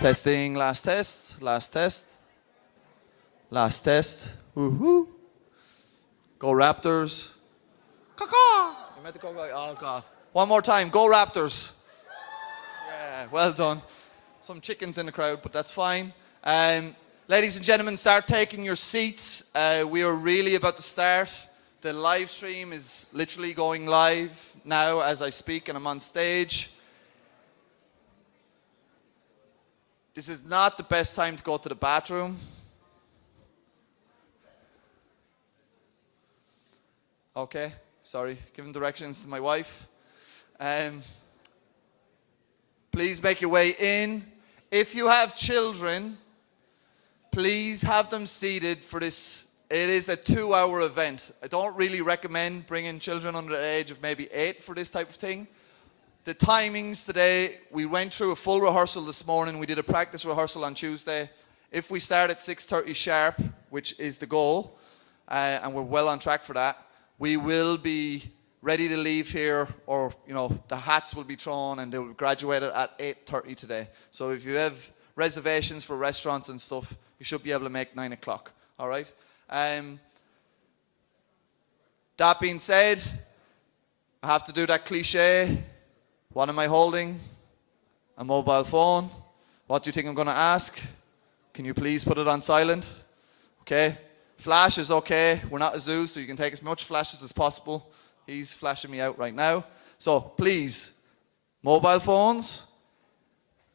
Testing, last test, last test. Last test. Woohoo. Go Raptors. Caw-caw. You meant to go, oh God. One more time, go Raptors. Yeah, well done. Some chickens in the crowd, but that's fine. Ladies and gentlemen, start taking your seats. We are really about to start. The live stream is literally going live now as I speak and I'm on stage. This is not the best time to go to the bathroom. Okay, sorry, giving directions to my wife. Please make your way in. If you have children, please have them seated for this. It is a 2-hour event. I don't really recommend bringing children under the age of maybe 8 for this type of thing. The timings today, we went through a full rehearsal this morning. We did a practice rehearsal on Tuesday. If we start at 6:30 sharp, which is the goal, and we're well on track for that, we will be ready to leave here, or the hats will be thrown and they will be graduated at 8:30 today. So if you have reservations for restaurants and stuff, you should be able to make 9 o'clock. All right. That being said, I have to do that cliche. What am I holding? A mobile phone. What do you think I'm going to ask? Can you please put it on silent? Okay. Flash is okay. We're not a zoo, so you can take as much flashes as possible. He's flashing me out right now. So please, mobile phones,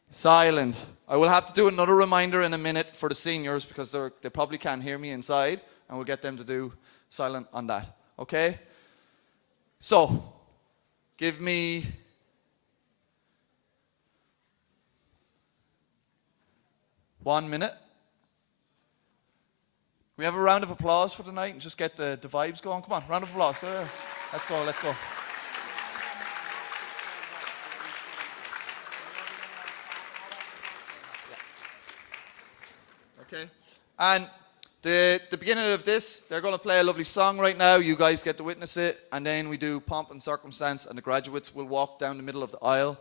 silent. I will have to do another reminder in a minute for the seniors because they probably can't hear me inside, and we'll get them to do silent on that. Okay? So, give me... one minute. We have a round of applause for tonight and just get the vibes going. Come on, round of applause. Let's go, let's go. Okay. And the beginning of this, they're going to play a lovely song right now. You guys get to witness it. And then we do Pomp and Circumstance, and the graduates will walk down the middle of the aisle.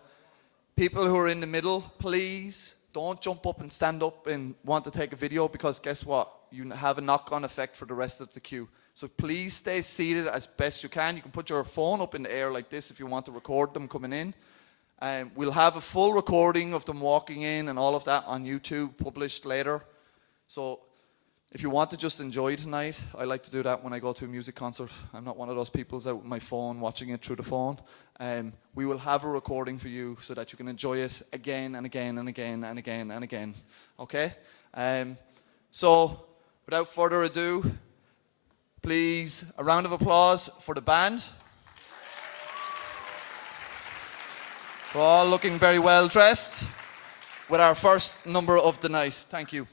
People who are in the middle, please don't jump up and stand up and want to take a video, because guess what? You have a knock-on effect for the rest of the queue. So please stay seated as best you can. You can put your phone up in the air like this if you want to record them coming in. We'll have a full recording of them walking in and all of that on YouTube published later. So if you want to just enjoy tonight, I like to do that when I go to a music concert. I'm not one of those people who's out with my phone watching it through the phone. We will have a recording for you so that you can enjoy it again and again and again and again and again. Okay? So, without further ado, please, a round of applause for the band. We're all looking very well dressed with our first number of the night. Thank you.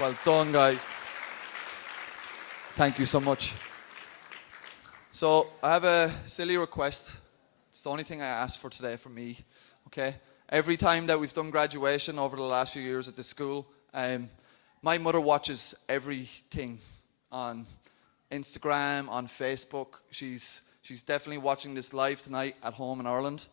Well done, guys. Thank you so much. So I have a silly request. It's the only thing I asked for today from me, okay? Every time that we've done graduation over the last few years at this school, my mother watches everything on Instagram, on Facebook. She's definitely watching this live tonight at home in Ireland.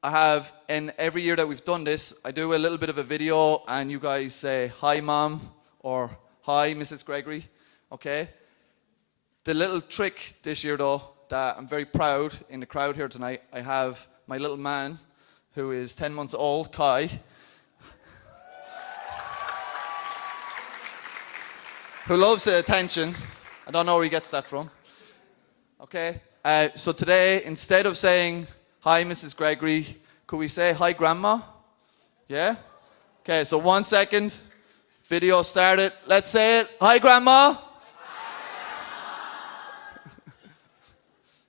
I have, in every year that we've done this, I do a little bit of a video and you guys say, "Hi, Mom," or "Hi, Mrs. Gregory," okay? The little trick this year, though, that I'm very proud in the crowd here tonight, I have my little man, who is 10 months old, Kai, who loves the attention. I don't know where he gets that from. Okay, so today, instead of saying, "Hi, Mrs. Gregory," could we say, "Hi, Grandma"? Yeah? Okay, so 1 second. Video started. Let's say it. "Hi, Grandma."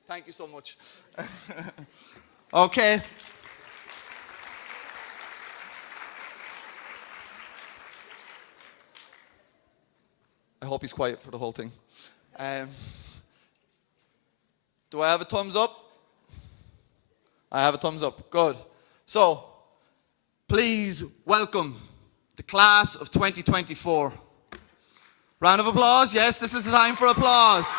Thank you so much. Okay. I hope he's quiet for the whole thing. Do I have a thumbs up? I have a thumbs up. Good. So, please welcome the class of 2024. Round of applause. Yes, this is the time for applause.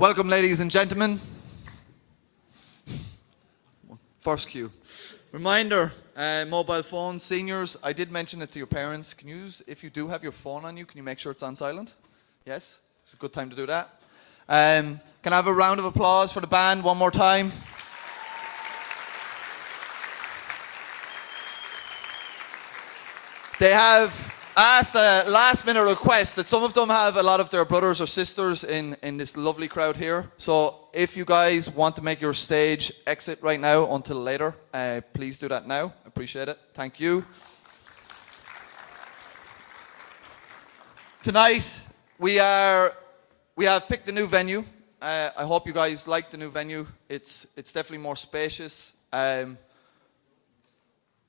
Welcome, ladies and gentlemen. First cue. Reminder, mobile phones, seniors, I did mention it to your parents. Can you use, if you do have your phone on you, can you make sure it's on silent? Yes? It's a good time to do that. Can I have a round of applause for the band one more time? They have asked a last minute request that some of them have a lot of their brothers or sisters in this lovely crowd here. So if you guys want to make your stage exit right now until later, please do that now. Appreciate it. Thank you. Tonight we have picked a new venue. I hope you guys like the new venue. It's definitely more spacious.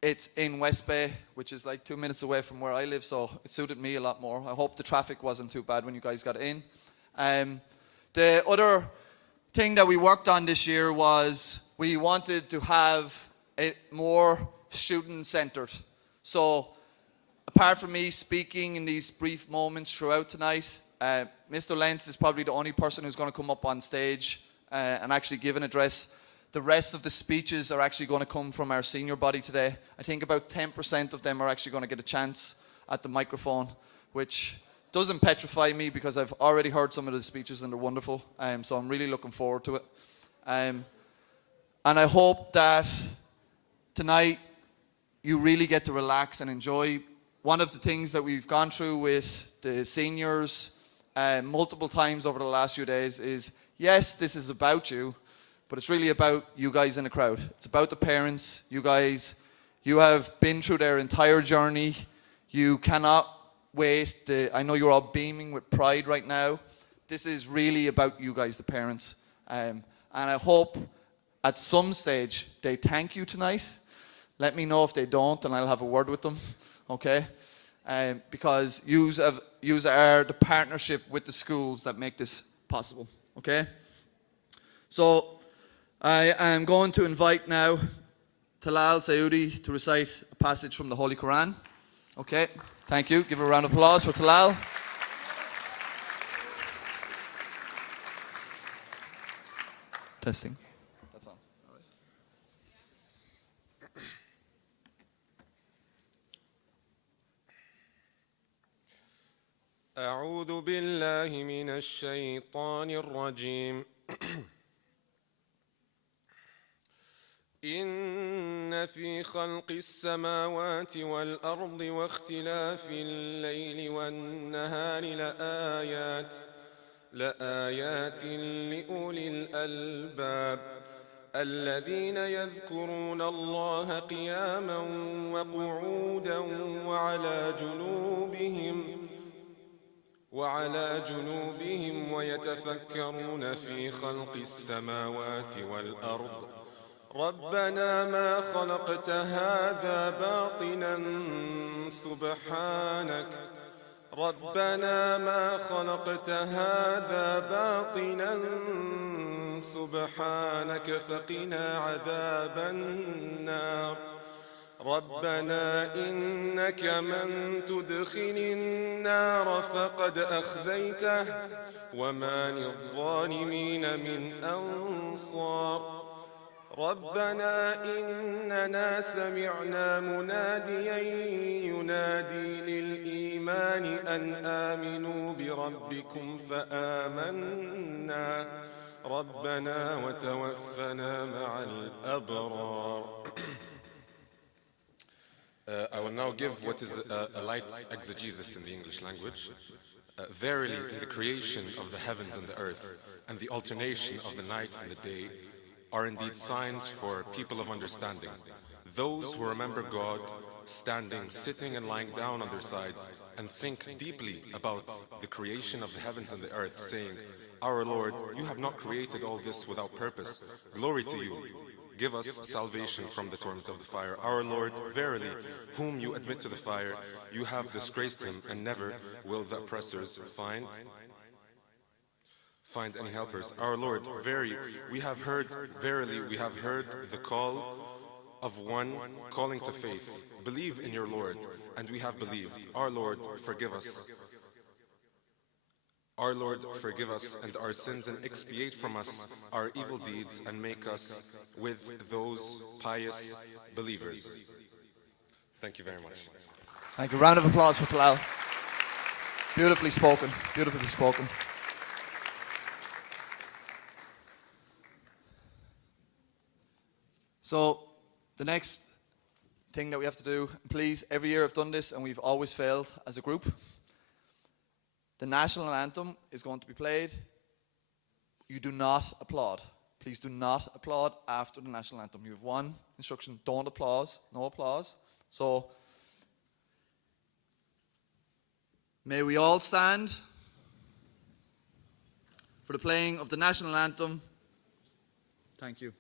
It's in West Bay, which is like 2 minutes away from where I live, so it suited me a lot more. I hope the traffic wasn't too bad when you guys got in. The other thing that we worked on this year was we wanted to have it more student-centered. So apart from me speaking in these brief moments throughout tonight, Mr. Lentz is probably the only person who's going to come up on stage and actually give an address. The rest of the speeches are actually going to come from our senior body today. I think about 10% of them are actually going to get a chance at the microphone, which doesn't petrify me because I've already heard some of the speeches and they're wonderful. So I'm really looking forward to it. And I hope that tonight you really get to relax and enjoy. One of the things that we've gone through with the seniors multiple times over the last few days is, yes, this is about you, but it's really about you guys in the crowd. It's about the parents. You guys, you have been through their entire journey. You cannot wait. I know you're all beaming with pride right now. This is really about you guys, the parents. And I hope at some stage they thank you tonight. Let me know if they don't and I'll have a word with them, okay? Because yous are the partnership with the schools that make this possible, okay? So I am going to invite now Talal Sayoudi to recite a passage from the Holy Quran. Okay, thank you. Give a round of applause for Talal. Testing. That's on. All right. أعوذ بالله من الشيطان الرجيم. إن في خلق السماوات والأرض واختلاف الليل والنهار لآيات لأولي الألباب الذين يذكرون الله قياما وقعودا وعلى جنوبهم ويتفكرون في خلق السماوات والأرض ربنا ما خلقت هذا باطلا سبحانك ربنا ما خلقت هذا باطلا سبحانك فقنا عذاب النار ربنا إنك من تدخل النار فقد أخزيته وما للظالمين من أنصار ربنا إننا سمعنا مناديا ينادي للإيمان أن آمنوا بربكم فآمنا ربنا وتوفنا مع الأبرار. I will now give what is a light exegesis in the English language. Verily, in the creation of the heavens and the earth, and the alternation of the night and the day, are indeed signs for people of understanding. Those who remember God, standing, sitting, and lying down on their sides, and think deeply about the creation of the heavens and the earth, saying, Our Lord, you have not created all this without purpose. Glory to you. Give us salvation from the torment of the fire. Our Lord, verily, whom you admit to the fire, you have disgraced him, and never will the oppressors find any helpers. Our Lord, verily, we have heard the call of one calling to faith. Believe in your Lord, and we have believed. Our Lord, forgive us Our Lord, forgive us and our sins and expiate from us our evil deeds and make us with those pious believers. Thank you very much. Thank you. Round of applause for Talal. Beautifully spoken. Beautifully spoken. So the next thing that we have to do, please, every year I've done this and we've always failed as a group. The national anthem is going to be played. You do not applaud. Please do not applaud after the national anthem. You have one instruction, don't applause, no applause. So, may we all stand for the playing of the national anthem. Thank you.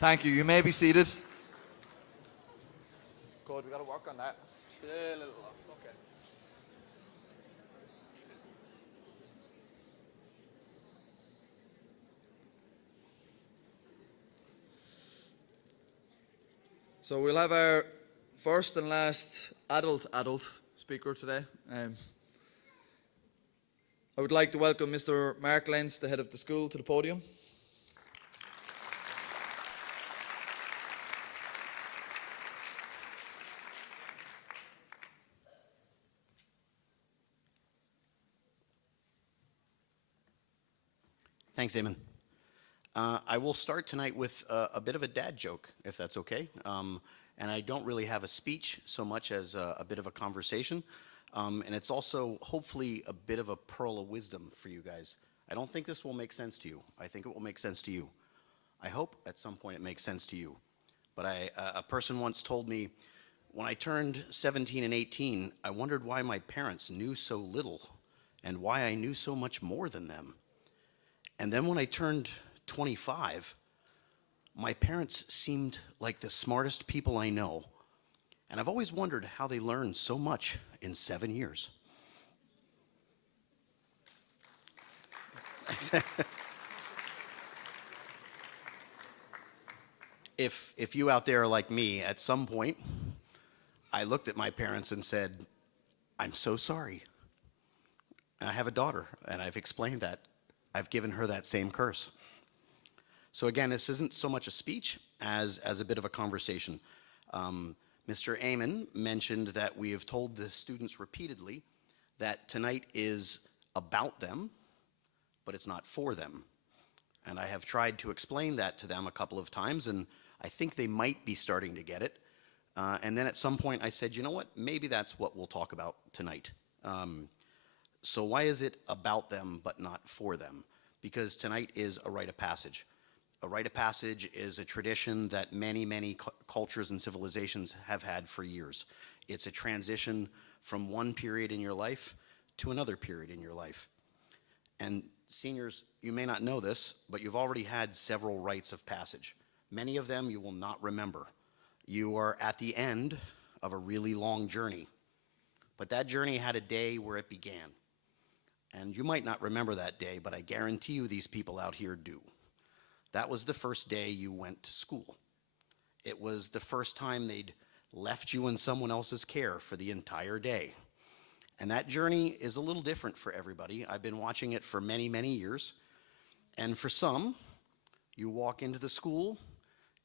Thank you. You may be seated. Good, we got to work on that. Still a little off. Okay. So we'll have our first and last adult speaker today. I would like to welcome Mr. Mark Lentz, the head of the school, to the podium. Thanks, Eamon. I will start tonight with a bit of a dad joke, if that's okay. And I don't really have a speech so much as a bit of a conversation. And it's also hopefully a bit of a pearl of wisdom for you guys. I don't think this will make sense to you. I think it will make sense to you. I hope at some point it makes sense to you. But a person once told me, when I turned 17 and 18, I wondered why my parents knew so little and why I knew so much more than them. And then when I turned 25, my parents seemed like the smartest people I know. And I've always wondered how they learned so much in 7 years. If you out there are like me, at some point, I looked at my parents and said, I'm so sorry. And I have a daughter, and I've explained that. I've given her that same curse. So again, this isn't so much a speech as a bit of a conversation. Mr. Eamon mentioned that we have told the students repeatedly that tonight is about them, but it's not for them. And I have tried to explain that to them a couple of times, and I think they might be starting to get it. And then at some point I said, you know what, maybe that's what we'll talk about tonight. So why is it about them but not for them? Because tonight is a rite of passage. A rite of passage is a tradition that many cultures and civilizations have had for years. It's a transition from one period in your life to another period in your life. And seniors, you may not know this, but you've already had several rites of passage. Many of them you will not remember. You are at the end of a really long journey. But that journey had a day where it began. And you might not remember that day, but I guarantee you these people out here do. That was the first day you went to school. It was the first time they'd left you in someone else's care for the entire day. And that journey is a little different for everybody. I've been watching it for many, many years. And for some, you walk into the school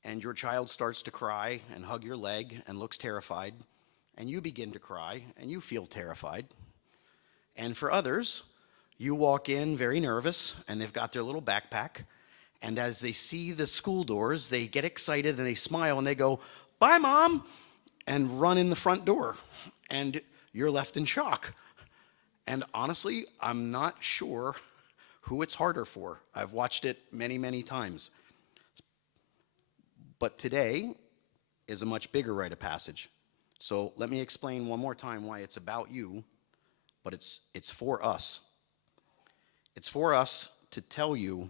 and your child starts to cry and hug your leg and looks terrified, and you begin to cry and you feel terrified. And for others, you walk in very nervous and they've got their little backpack, and as they see the school doors, they get excited and they smile and they go, "Bye, Mom," and run in the front door. And you're left in shock. And honestly, I'm not sure who it's harder for. I've watched it many, many times. But today is a much bigger rite of passage. So let me explain one more time why it's about you, but it's for us. It's for us to tell you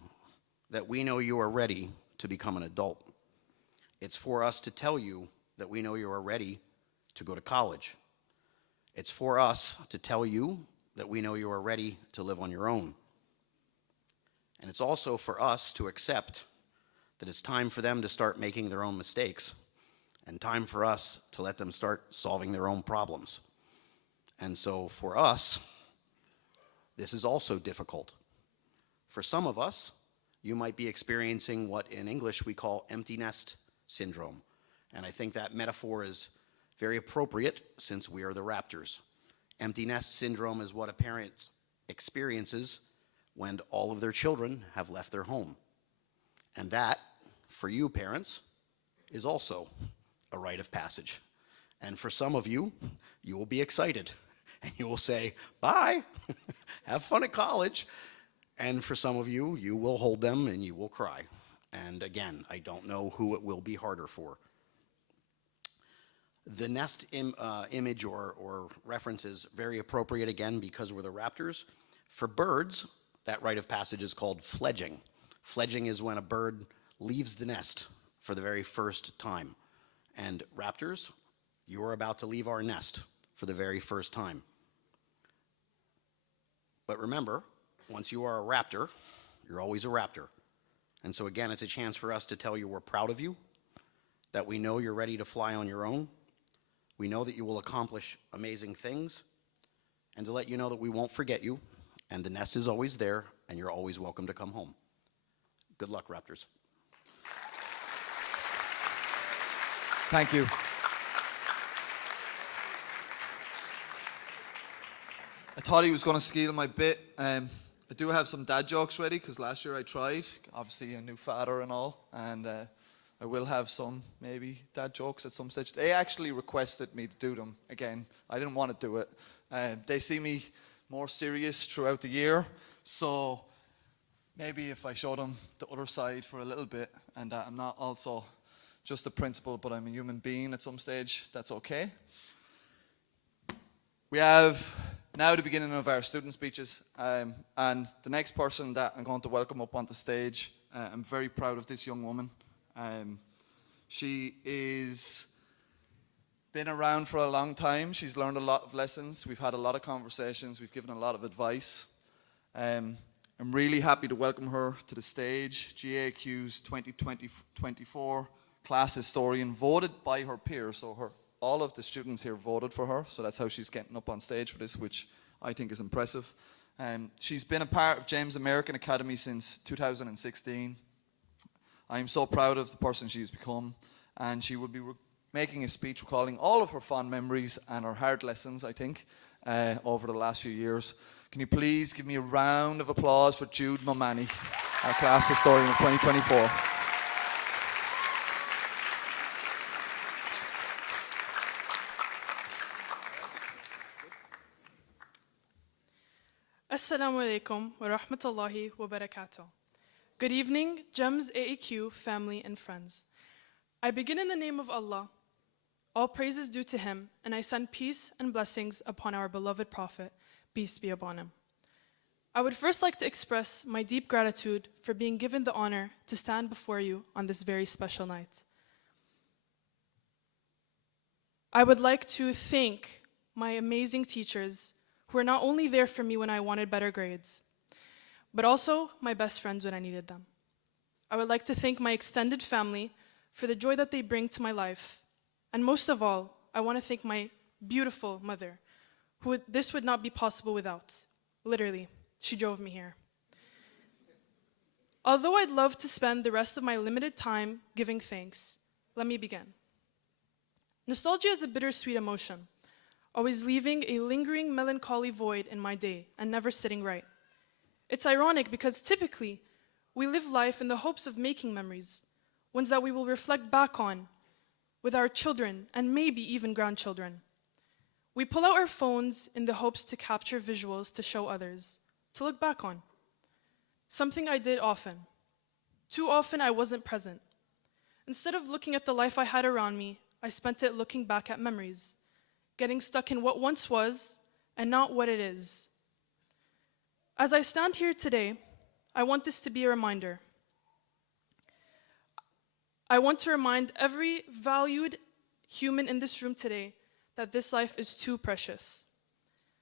that we know you are ready to become an adult. It's for us to tell you that we know you are ready to go to college. It's for us to tell you that we know you are ready to live on your own. And it's also for us to accept that it's time for them to start making their own mistakes, and time for us to let them start solving their own problems. And so for us, this is also difficult. For some of us, you might be experiencing what in English we call empty nest syndrome. And I think that metaphor is very appropriate since we are the raptors. Empty nest syndrome is what a parent experiences when all of their children have left their home. And that, for you parents, is also a rite of passage. And for some of you, you will be excited and you will say, "Bye, have fun at college." And for some of you, you will hold them and you will cry. And again, I don't know who it will be harder for. The nest image or reference is very appropriate again because we're the raptors. For birds, that rite of passage is called fledging. Fledging is when a bird leaves the nest for the very first time. And raptors, you are about to leave our nest for the very first time. But remember, once you are a raptor, you're always a raptor. And so again, it's a chance for us to tell you we're proud of you, that we know you're ready to fly on your own. We know that you will accomplish amazing things, and to let you know that we won't forget you, and the nest is always there, and you're always welcome to come home. Good luck, Raptors. Thank you. I thought he was going to steal my bit. I do have some dad jokes ready because last year I tried. Obviously a new father and all, and I will have some maybe dad jokes at some stage. They actually requested me to do them again. I didn't want to do it. They see me more serious throughout the year, so maybe if I show them the other side for a little bit, and that I'm not also just a principal, but I'm a human being at some stage, that's okay. We have now the beginning of our student speeches, and the next person that I'm going to welcome up onto stage, I'm very proud of this young woman. She is been around for a long time. She's learned a lot of lessons. We've had a lot of conversations. We've given a lot of advice. I'm really happy to welcome her to the stage. GAAQ's 2024 class historian, voted by her peers. So all of the students here voted for her. So that's how she's getting up on stage for this, which I think is impressive. She's been a part of James American Academy since 2016. I'm so proud of the person she's become, and she will be making a speech recalling all of her fond memories and her hard lessons, I think, over the last few years. Can you please give me a round of applause for Jude Momani, our class historian of 2024. Assalamu alaikum wa rahmatullahi wa barakatuh. Good evening, GEMS AAQ family and friends. I begin in the name of Allah. All praise is due to Him, and I send peace and blessings upon our beloved Prophet, peace be upon him. I would first like to express my deep gratitude for being given the honor to stand before you on this very special night. I would like to thank my amazing teachers who were not only there for me when I wanted better grades, but also my best friends when I needed them. I would like to thank my extended family for the joy that they bring to my life. And most of all, I want to thank my beautiful mother, who this would not be possible without. Literally, she drove me here. Although I'd love to spend the rest of my limited time giving thanks, let me begin. Nostalgia is a bittersweet emotion, always leaving a lingering melancholy void in my day and never sitting right. It's ironic because typically, we live life in the hopes of making memories, ones that we will reflect back on with our children and maybe even grandchildren. We pull out our phones in the hopes to capture visuals to show others, to look back on. Something I did often. Too often I wasn't present. Instead of looking at the life I had around me, I spent it looking back at memories, getting stuck in what once was and not what it is. As I stand here today, I want this to be a reminder. I want to remind every valued human in this room today that this life is too precious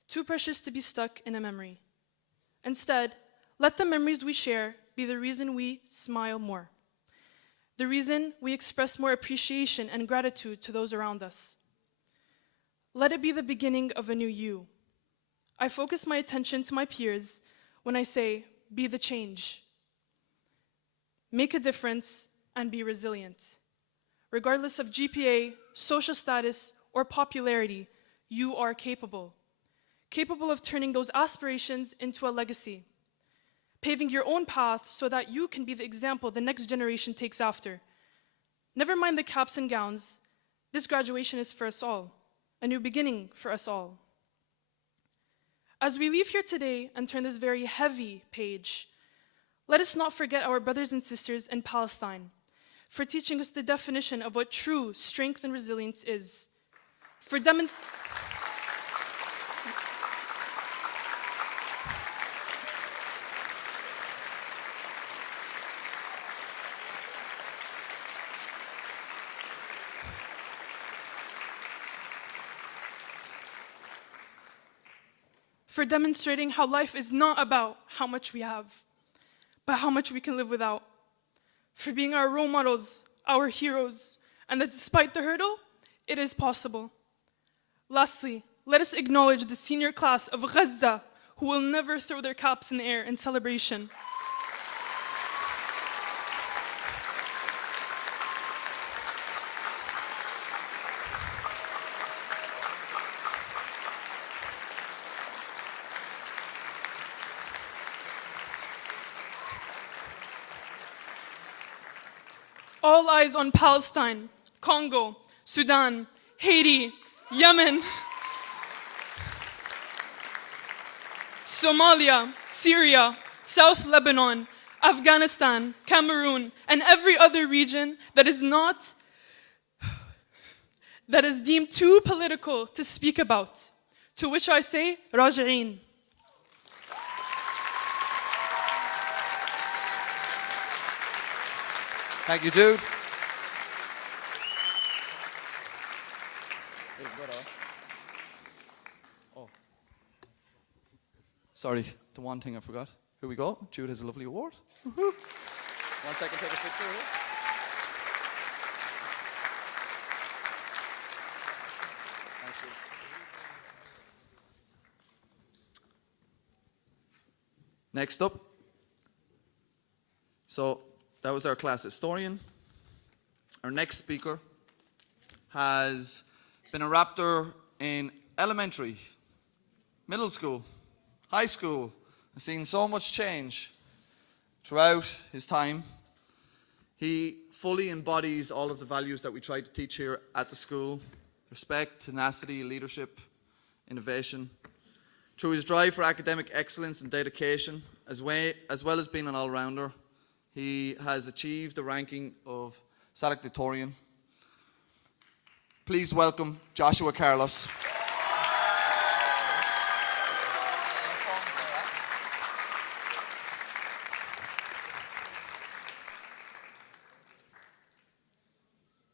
to be stuck in a memory. Instead, let the memories we share be the reason we smile more, the reason we express more appreciation and gratitude to those around us. Let it be the beginning of a new you. I focus my attention to my peers when I say, be the change. Make a difference and be resilient. Regardless of GPA, social status, or popularity, you are capable. Capable of turning those aspirations into a legacy. Paving your own path so that you can be the example the next generation takes after. Never mind the caps and gowns. This graduation is for us all. A new beginning for us all. As we leave here today and turn this very heavy page, let us not forget our brothers and sisters in Palestine for teaching us the definition of what true strength and resilience is. For demonstrating how life is not about how much we have, but how much we can live without. For being our role models, our heroes, and that despite the hurdle, it is possible. Lastly, let us acknowledge the senior class of Gaza, who will never throw their caps in the air in celebration. All eyes on Palestine, Congo, Sudan, Haiti, Yemen, Somalia, Syria, South Lebanon, Afghanistan, Cameroon, and every other region that is deemed too political to speak about. To which I say, Raj'een. Thank you, Jude. Oh. Sorry, the one thing I forgot. Here we go. Jude has a lovely award. Woohoo. 1 second, take a picture here. Thanks, Jude. Next up. So, that was our class historian. Our next speaker has been a Raptor in elementary, middle school, high school, has seen so much change throughout his time. He fully embodies all of the values that we try to teach here at the school: respect, tenacity, leadership, innovation. Through his drive for academic excellence and dedication, as well as being an all-rounder, he has achieved the ranking of Salutatorian. Please welcome Joshua Carlos.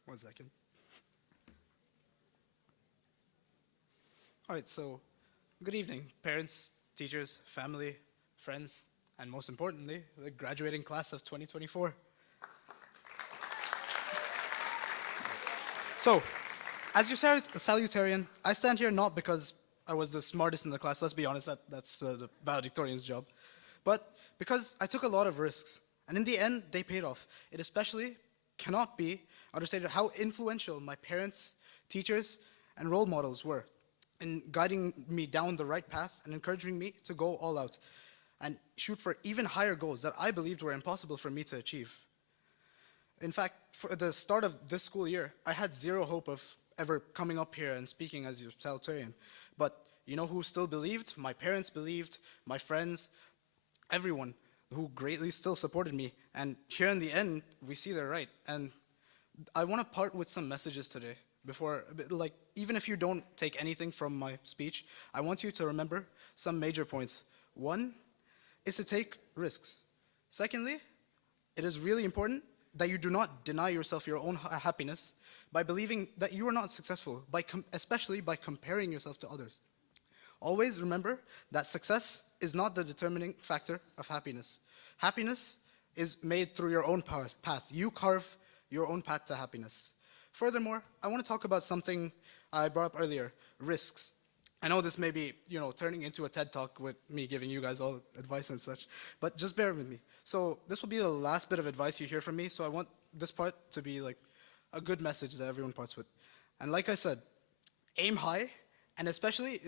One second. All right, so Good evening, parents, teachers, family, friends, and most importantly, the graduating class of 2024. So, as your salutarian, I stand here not because I was the smartest in the class, let's be honest, that's the valedictorian's job, but because I took a lot of risks, and in the end, they paid off. It especially cannot be understated how influential my parents, teachers, and role models were in guiding me down the right path and encouraging me to go all out and shoot for even higher goals that I believed were impossible for me to achieve. In fact, for the start of this school year, I had zero hope of ever coming up here and speaking as your salutarian. But you know who still believed? My parents believed, my friends, everyone who greatly still supported me. And here in the end, we see they're right. And I want to part with some messages today. Before, like, even if you don't take anything from my speech, I want you to remember some major points. One is to take risks. Secondly, it is really important that you do not deny yourself your own happiness by believing that you are not successful, especially by comparing yourself to others. Always remember that success is not the determining factor of happiness. Happiness is made through your own path. You carve your own path to happiness. Furthermore, I want to talk about something I brought up earlier, risks. I know this may be, turning into a TED Talk with me giving you guys all advice and such, but just bear with me. So this will be the last bit of advice you hear from me, so I want this part to be like a good message that everyone parts with. And like I said, aim high, and especially,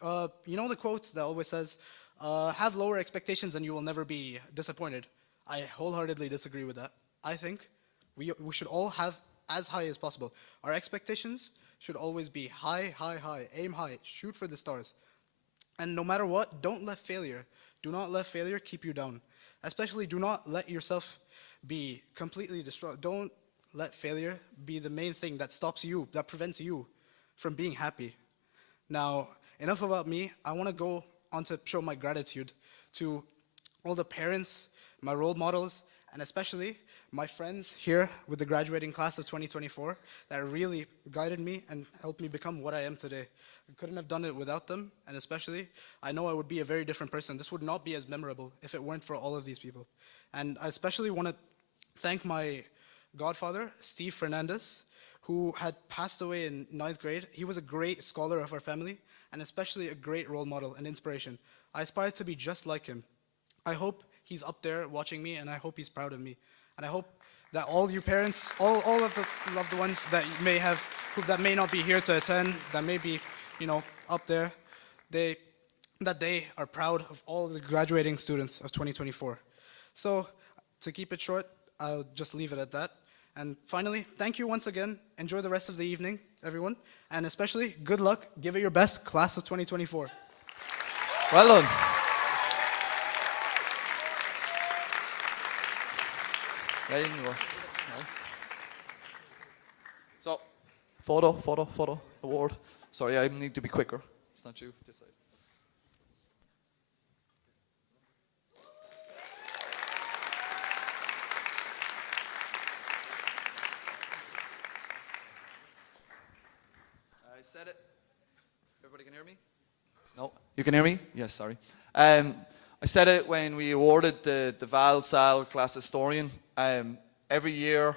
the quotes that always says, have lower expectations and you will never be disappointed. I wholeheartedly disagree with that. I think we should all have as high as possible. Our expectations should always be high, high, high. Aim high. Shoot for the stars. And no matter what, don't let failure. Do not let failure keep you down. Especially do not let yourself be completely destroyed. Don't let failure be the main thing that stops you, that prevents you from being happy. Now, enough about me. I want to go on to show my gratitude to all the parents, my role models, and especially my friends here with the graduating class of 2024 that really guided me and helped me become what I am today. I couldn't have done it without them, and especially, I know I would be a very different person. This would not be as memorable if it weren't for all of these people. And I especially want to thank my godfather, Steve Fernandez, who had passed away in 9th grade. He was a great scholar of our family, and especially a great role model and inspiration. I aspire to be just like him. I hope he's up there watching me, and I hope he's proud of me. And I hope that all you parents, all of the loved ones that you may have, that may not be here to attend, that may be, up there, that they are proud of all the graduating students of 2024. So, to keep it short, I'll just leave it at that. And finally, thank you once again. Enjoy the rest of the evening, everyone. And especially, good luck. Give it your best, class of 2024. Well done. There you go. No. So, photo, award. Sorry, I need to be quicker. It's not you, this side. I said it. Everybody can hear me? No? You can hear me? Yes, sorry. I said it when we awarded the Val Sal Class Historian. Every year,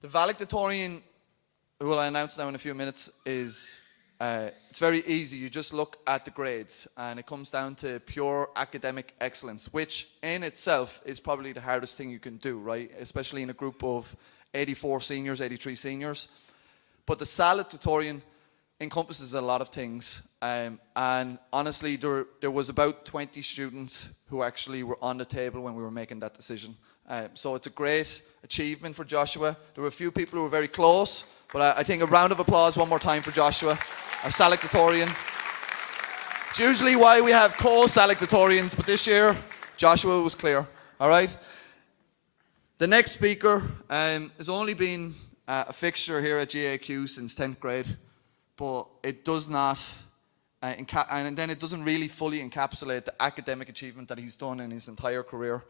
the Valedictorian, who I'll announce now in a few minutes, is it's very easy. You just look at the grades, and it comes down to pure academic excellence, which in itself is probably the hardest thing you can do, right? Especially in a group of 84 seniors, 83 seniors. But the Salutatorian encompasses a lot of things, and honestly, there was about 20 students who actually were on the table when we were making that decision. So it's a great achievement for Joshua. There were a few people who were very close, but I think a round of applause one more time for Joshua, our Salutatorian. It's usually why we have co-Salutatorians, but this year, Joshua was clear, all right? The next speaker has only been a fixture here at GAAQ since 10th grade, but it does not, and then it doesn't really fully encapsulate the academic achievement that he's done in his entire career.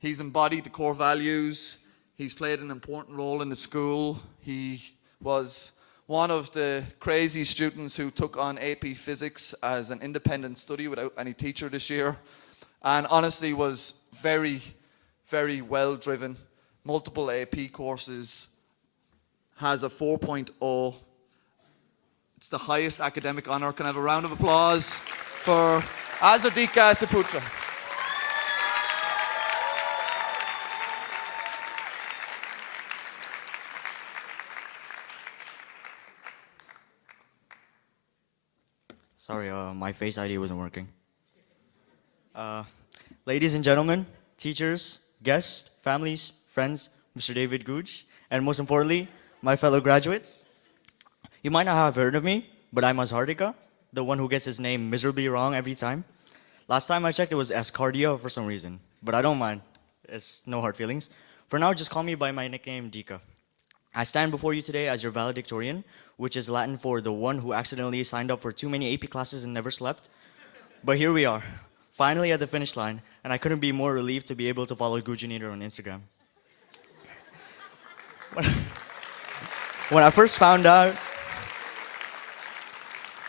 He's embodied the core values. He's played an important role in the school. He was one of the crazy students who took on AP Physics as an independent study without any teacher this year, and honestly was very, very well driven, multiple AP courses, has a 4.0. It's the highest academic honor. Can I have a round of applause for Azadika Saputra? Sorry, my Face ID wasn't working. Ladies and gentlemen, teachers, guests, families, friends, Mr. David Gooch, and most importantly, my fellow graduates. You might not have heard of me, but I'm Azhardika, the one who gets his name miserably wrong every time. Last time I checked, it was Ascardia for some reason, but I don't mind. It's no hard feelings. For now, just call me by my nickname, Dika. I stand before you today as your valedictorian, which is Latin for the one who accidentally signed up for too many AP classes and never slept. But here we are, finally at the finish line, and I couldn't be more relieved to be able to follow Gujiniter on Instagram. When I first found out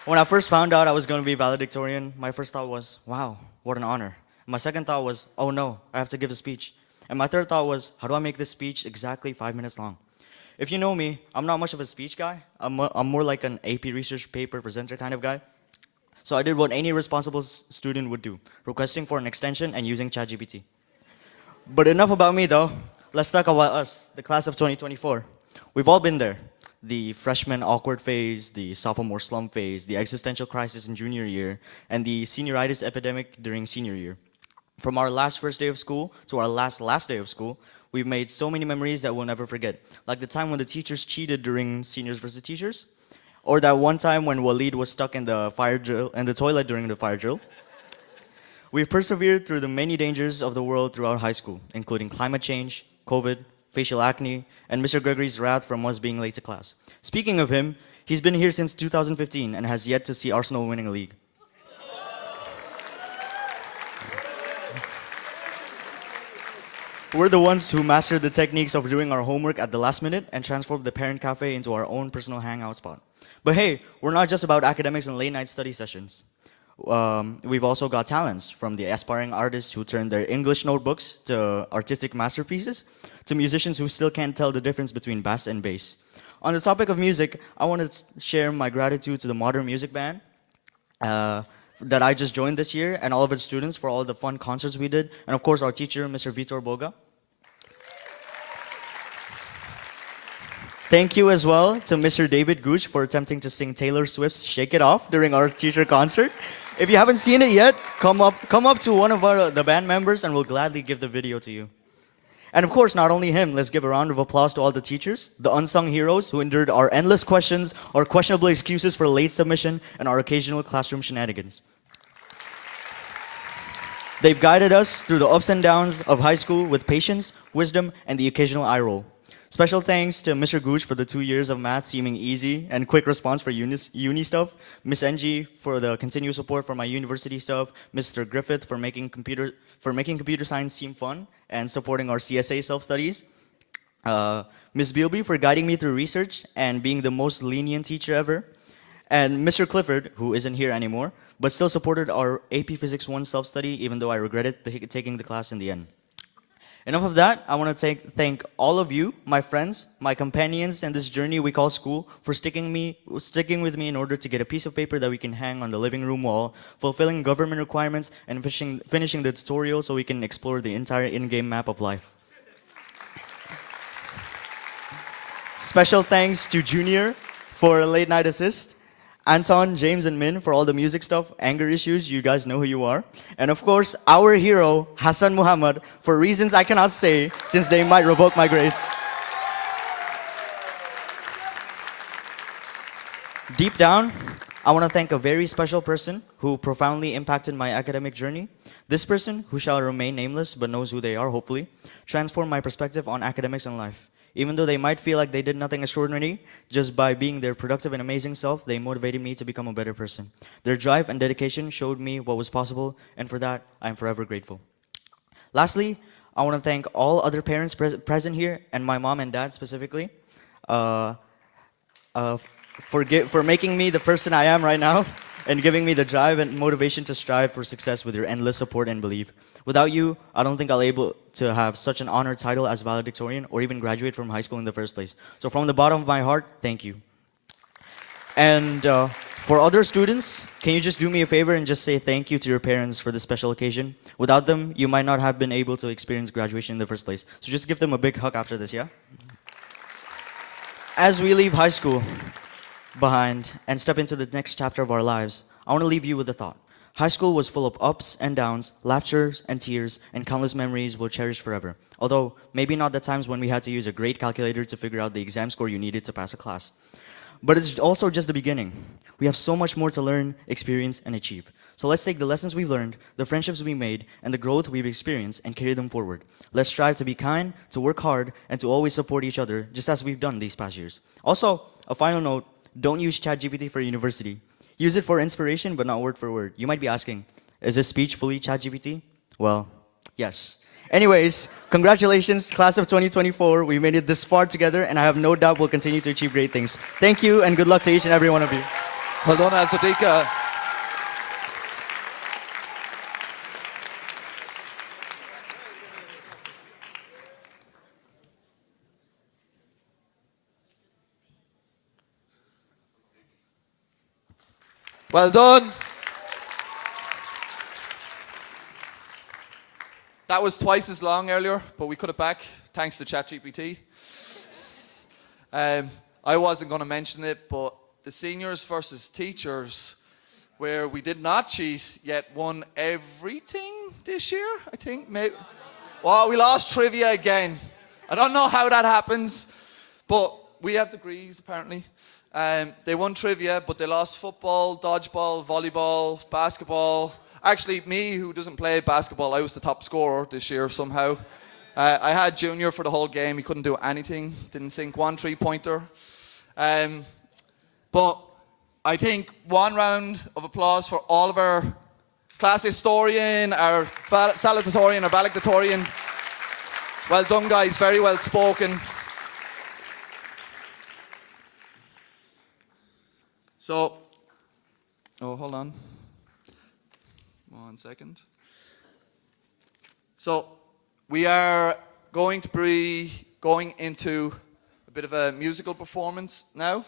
I was going to be valedictorian, my first thought was, wow, what an honor. My second thought was, oh no, I have to give a speech. And my third thought was, how do I make this speech exactly 5 minutes long? If you know me, I'm not much of a speech guy. I'm more like an AP research paper presenter kind of guy. So I did what any responsible student would do, requesting for an extension and using ChatGPT. But enough about me though. Let's talk about us, the class of 2024. We've all been there. The freshman awkward phase, the sophomore slump phase, the existential crisis in junior year, and the senioritis epidemic during senior year. From our last first day of school to our last day of school, we've made so many memories that we'll never forget. Like the time when the teachers cheated during seniors versus teachers, or that one time when Waleed was stuck in the toilet during the fire drill. We've persevered through the many dangers of the world throughout high school, including climate change, COVID, facial acne, and Mr. Gregory's wrath from us being late to class. Speaking of him, he's been here since 2015 and has yet to see Arsenal winning a league. We're the ones who mastered the techniques of doing our homework at the last minute and transformed the parent cafe into our own personal hangout spot. But hey, we're not just about academics and late night study sessions. We've also got talents, from the aspiring artists who turn their English notebooks to artistic masterpieces, to musicians who still can't tell the difference between bass and bass. On the topic of music, I want to share my gratitude to the Modern Music Band that I just joined this year, and all of its students for all the fun concerts we did, and of course our teacher, Mr. Vitor Boga. Thank you as well to Mr. David Gooch for attempting to sing Taylor Swift's Shake It Off during our teacher concert. If you haven't seen it yet, come up to one of the band members and we'll gladly give the video to you. And of course, not only him, let's give a round of applause to all the teachers, the unsung heroes who endured our endless questions, our questionable excuses for late submission, and our occasional classroom shenanigans. They've guided us through the ups and downs of high school with patience, wisdom, and the occasional eye roll. Special thanks to Mr. Gooch for the 2 years of math seeming easy and quick response for uni stuff, Miss NG for the continuous support for my university stuff, Mr. Griffith for making computer science seem fun and supporting our CSA self-studies, Miss Bilby for guiding me through research and being the most lenient teacher ever, and Mr. Clifford, who isn't here anymore, but still supported our AP Physics 1 self-study even though I regretted taking the class in the end. Enough of that, I want to thank all of you, my friends, my companions in this journey we call school, for sticking with me in order to get a piece of paper that we can hang on the living room wall, fulfilling government requirements, and finishing the tutorial so we can explore the entire in-game map of life. Special thanks to Junior for a late night assist, Anton, James, and Min for all the music stuff, anger issues, you guys know who you are. And of course, our hero, Hassan Muhammad, for reasons I cannot say since they might revoke my grades. Deep down, I want to thank a very special person who profoundly impacted my academic journey. This person, who shall remain nameless but knows who they are, hopefully, transformed my perspective on academics and life. Even though they might feel like they did nothing extraordinary, just by being their productive and amazing self, they motivated me to become a better person. Their drive and dedication showed me what was possible, and for that, I am forever grateful. Lastly, I want to thank all other parents present here, and my mom and dad specifically, for making me the person I am right now and giving me the drive and motivation to strive for success with your endless support and belief. Without you, I don't think I'll able to have such an honored title as valedictorian or even graduate from high school in the first place. So from the bottom of my heart, thank you. And for other students, can you just do me a favor and just say thank you to your parents for this special occasion? Without them, you might not have been able to experience graduation in the first place. So just give them a big hug after this, yeah? As we leave high school behind and step into the next chapter of our lives, I want to leave you with a thought. High school was full of ups and downs, laughters and tears, and countless memories we'll cherish forever. Although, maybe not the times when we had to use a great calculator to figure out the exam score you needed to pass a class. But it's also just the beginning. We have so much more to learn, experience, and achieve. So let's take the lessons we've learned, the friendships we made, and the growth we've experienced and carry them forward. Let's strive to be kind, to work hard, and to always support each other, just as we've done these past years. Also, a final note, don't use ChatGPT for university. Use it for inspiration, but not word for word. You might be asking, is this speech fully ChatGPT? Well, yes. Anyways, congratulations, class of 2024. We made it this far together, and I have no doubt we'll continue to achieve great things. Thank you, and good luck to each and every one of you. Well done, Azadika. Well done. That was twice as long earlier, but we cut it back thanks to ChatGPT. I wasn't going to mention it, but the seniors versus teachers, where we did not cheat, yet won everything this year, I think. Maybe. Well, we lost trivia again. I don't know how that happens, but we have degrees, apparently. They won trivia, but they lost football, dodgeball, volleyball, basketball. Actually, me, who doesn't play basketball, I was the top scorer this year somehow. I had Junior for the whole game. He couldn't do anything. Didn't sink one three-pointer. But I think one round of applause for all of our class historian, our salutatorian, our valedictorian. Well done, guys. Very well spoken. So, oh, hold on. 1 second. So, we are going to be going into a bit of a musical performance now.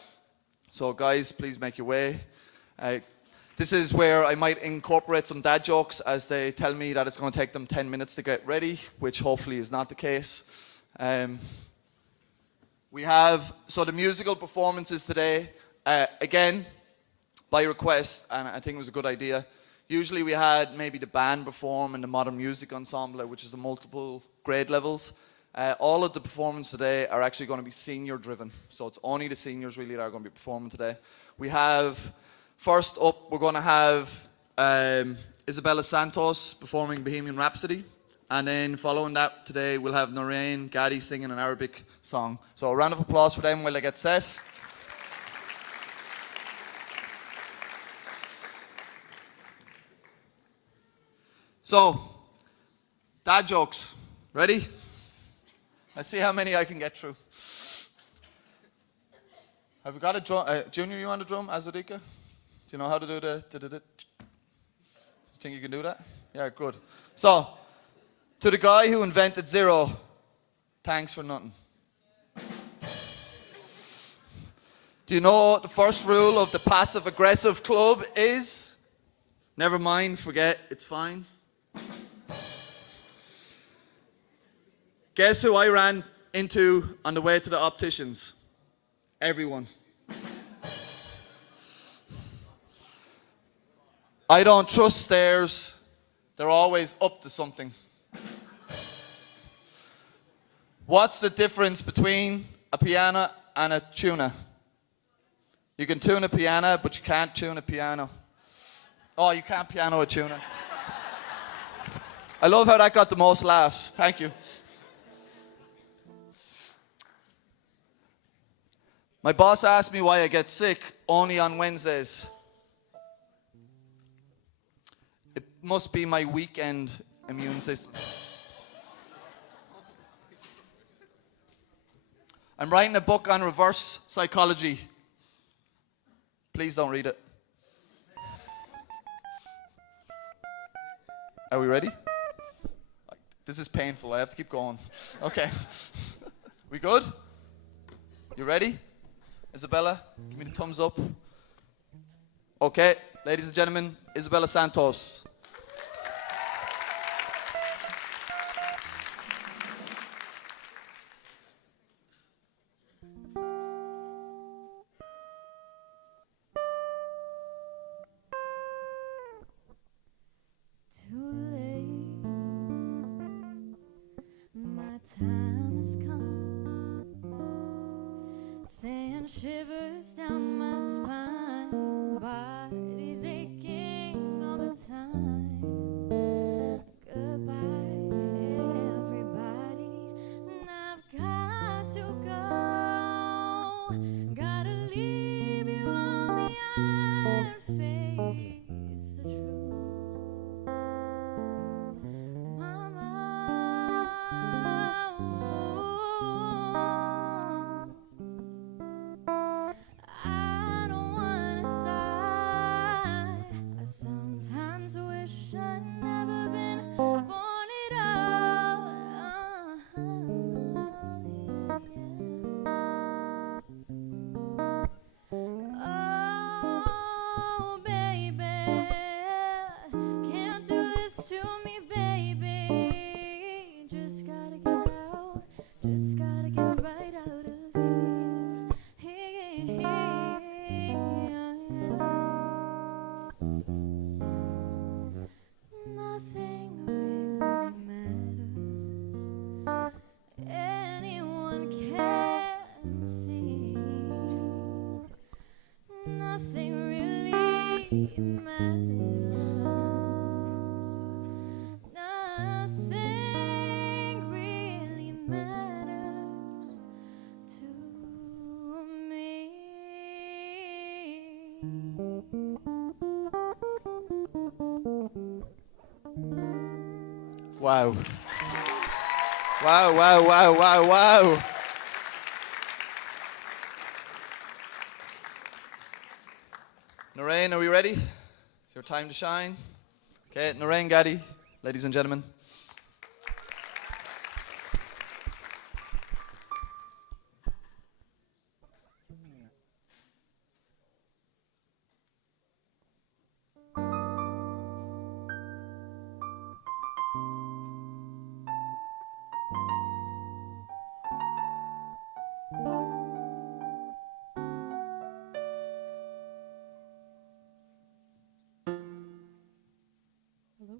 So, guys, please make your way. This is where I might incorporate some dad jokes as they tell me that it's going to take them 10 minutes to get ready, which hopefully is not the case. We have, so the musical performances today, again, by request, and I think it was a good idea. Usually we had maybe the band perform and the modern music ensemble, which is the multiple grade levels. All of the performances today are actually going to be senior driven. So it's only the seniors really that are going to be performing today. We have, first up, we're going to have Isabella Santos performing Bohemian Rhapsody. And then following that today, we'll have Noreen Gadi singing an Arabic song. So a round of applause for them while they get set. So, dad jokes. Ready? Let's see how many I can get through. Have we got a drum? Junior, you on the drum? Azadika? Do you know how to do the? You think you can do that? Yeah, good. So, to the guy who invented zero, thanks for nothing. Do you know what the first rule of the passive-aggressive club is? Never mind, forget, it's fine. Guess who I ran into on the way to the opticians? Everyone. I don't trust stairs. They're always up to something. What's the difference between a piano and a tuner? You can tune a piano, but you can't tune a piano. Oh, you can't piano a tuner. I love how that got the most laughs. Thank you. My boss asked me why I get sick only on Wednesdays. It must be my weekend immune system. I'm writing a book on reverse psychology. Please don't read it. Are we ready? This is painful. I have to keep going. Okay. We good? You ready? Isabella, give me the thumbs up. Okay, ladies and gentlemen, Isabella Santos. Too late, my time has come. Sand shivers down my spine, body's aching all the time. Goodbye, everybody, and I've got to go. Gotta leave you all behind and face the truth. I don't wanna die. I sometimes wish I'd never been born at all. Oh, baby, can't do this to me, baby. Just gotta get out, just gotta get right out of here. Nothing really matters. Anyone can see. Nothing really matters. Nothing really matters to me. Wow. Wow, wow, wow, wow, wow. Noreen, are we ready? Your time to shine. Okay, Noreen Gaddy, ladies and gentlemen. Hello?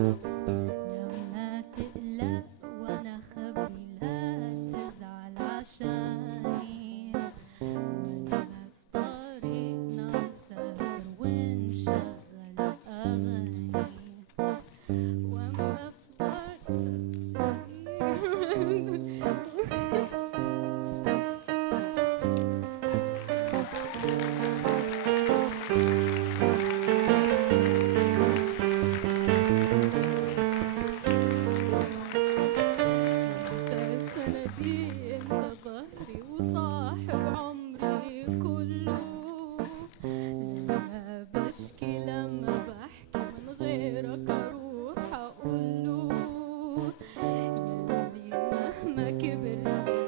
لما تقلق وانا خبي لا تزعل عشاني وانا في طريقنا نسهر ونشغل اغاني واما في السنة دي انت ظهري وصاحب عمري كله لما بشكي لما بحكي من غيرك اروح اقوله يلي مهما كبر سني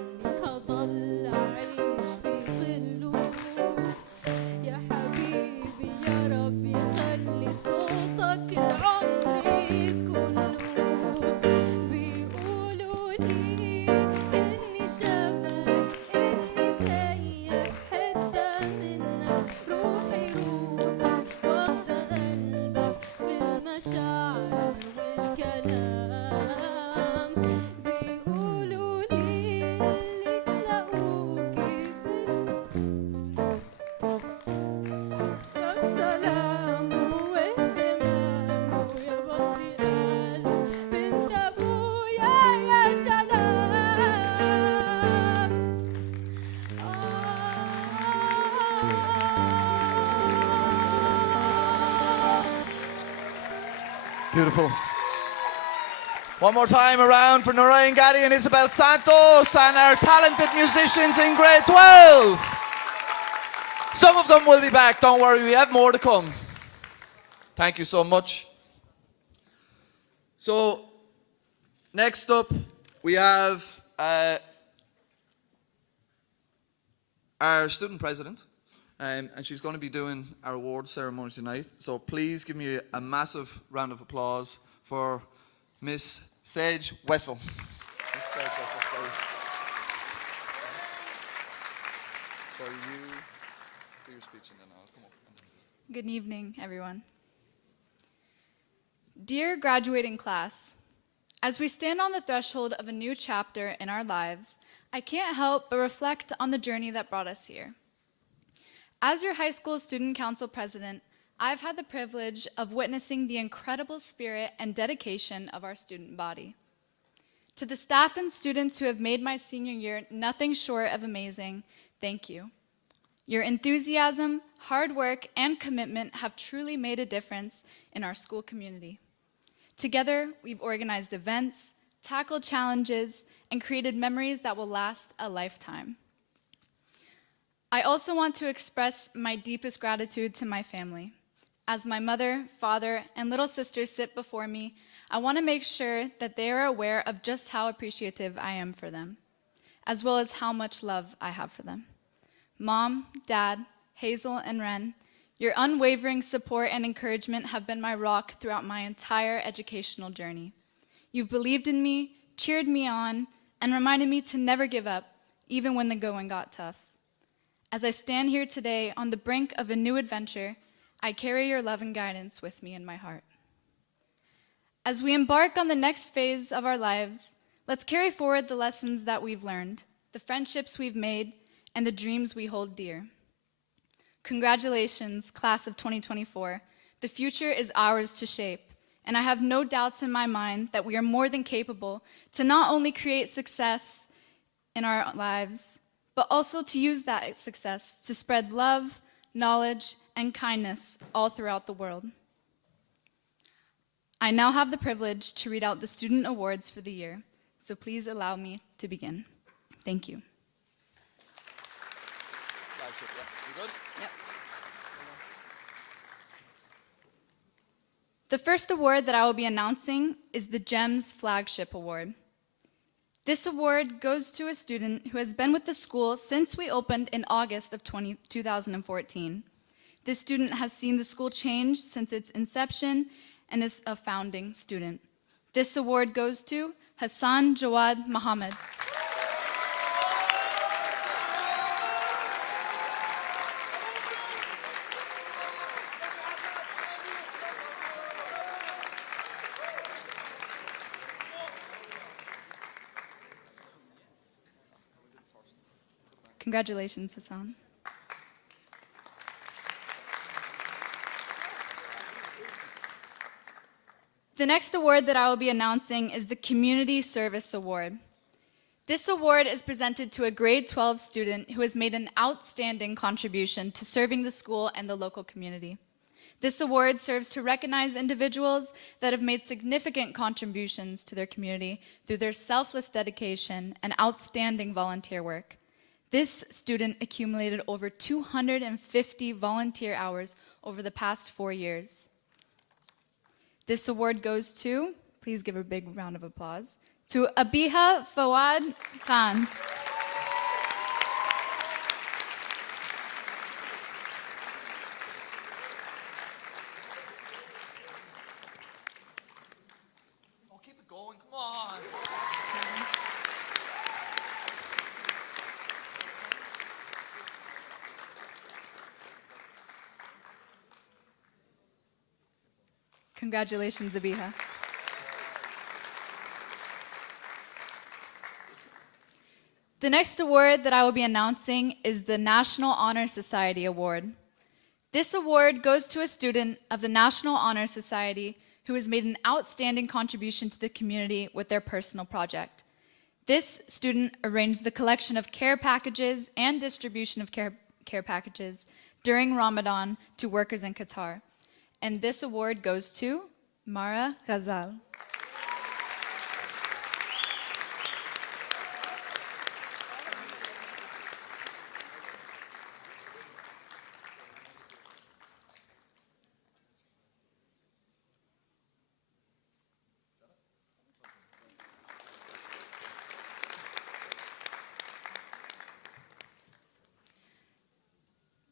هضل اعيش في ظله يا حبيبي يا رب يخلي صوتك لعمري كله بيقولوا لي إني شبهك إني زيك حتة منك روحي روحك واخدة قلبك في المشاعر والكلام بيقولوا لي اللي تلاقوكي بسلام واهتمام ويا بختي قالوا بنت ابويا يا سلام Beautiful. One more time around for Narayan Gadi and Isabel Santos and our talented musicians in grade 12. Some of them will be back, don't worry, we have more to come. Thank you so much. So, next up, we have our student president, and she's going to be doing our award ceremony tonight. So please give me a massive round of applause for Miss Sage Wessel. Miss Sage Wessel, sorry. So you do your speech and then I'll come up. Good evening, everyone. Dear graduating class, as we stand on the threshold of a new chapter in our lives, I can't help but reflect on the journey that brought us here. As your high school student council president, I've had the privilege of witnessing the incredible spirit and dedication of our student body. To the staff and students who have made my senior year nothing short of amazing, thank you. Your enthusiasm, hard work, and commitment have truly made a difference in our school community. Together, we've organized events, tackled challenges, and created memories that will last a lifetime. I also want to express my deepest gratitude to my family. As my mother, father, and little sister sit before me, I want to make sure that they are aware of just how appreciative I am for them, as well as how much love I have for them. Mom, Dad, Hazel, and Ren, your unwavering support and encouragement have been my rock throughout my entire educational journey. You've believed in me, cheered me on, and reminded me to never give up, even when the going got tough. As I stand here today on the brink of a new adventure, I carry your love and guidance with me in my heart. As we embark on the next phase of our lives, let's carry forward the lessons that we've learned, the friendships we've made, and the dreams we hold dear. Congratulations, class of 2024. The future is ours to shape, and I have no doubts in my mind that we are more than capable to not only create success in our lives, but also to use that success to spread love, knowledge, and kindness all throughout the world. I now have the privilege to read out the student awards for the year, so please allow me to begin. Thank you. You good? Yep. The first award that I will be announcing is the GEMS Flagship Award. This award goes to a student who has been with the school since we opened in August of 2014. This student has seen the school change since its inception and is a founding student. This award goes to Hassan Jawad Muhammad. Congratulations, Hassan. The next award that I will be announcing is the Community Service Award. This award is presented to a grade 12 student who has made an outstanding contribution to serving the school and the local community. This award serves to recognize individuals that have made significant contributions to their community through their selfless dedication and outstanding volunteer work. This student accumulated over 250 volunteer hours over the past 4 years. This award goes to, please give a big round of applause, to Abiha Fawad Khan. Oh, keep it going, come on. Congratulations, Abiha. The next award that I will be announcing is the National Honor Society Award. This award goes to a student of the National Honor Society who has made an outstanding contribution to the community with their personal project. This student arranged the collection of care packages and distribution of care packages during Ramadan to workers in Qatar. And this award goes to Mara Ghazal.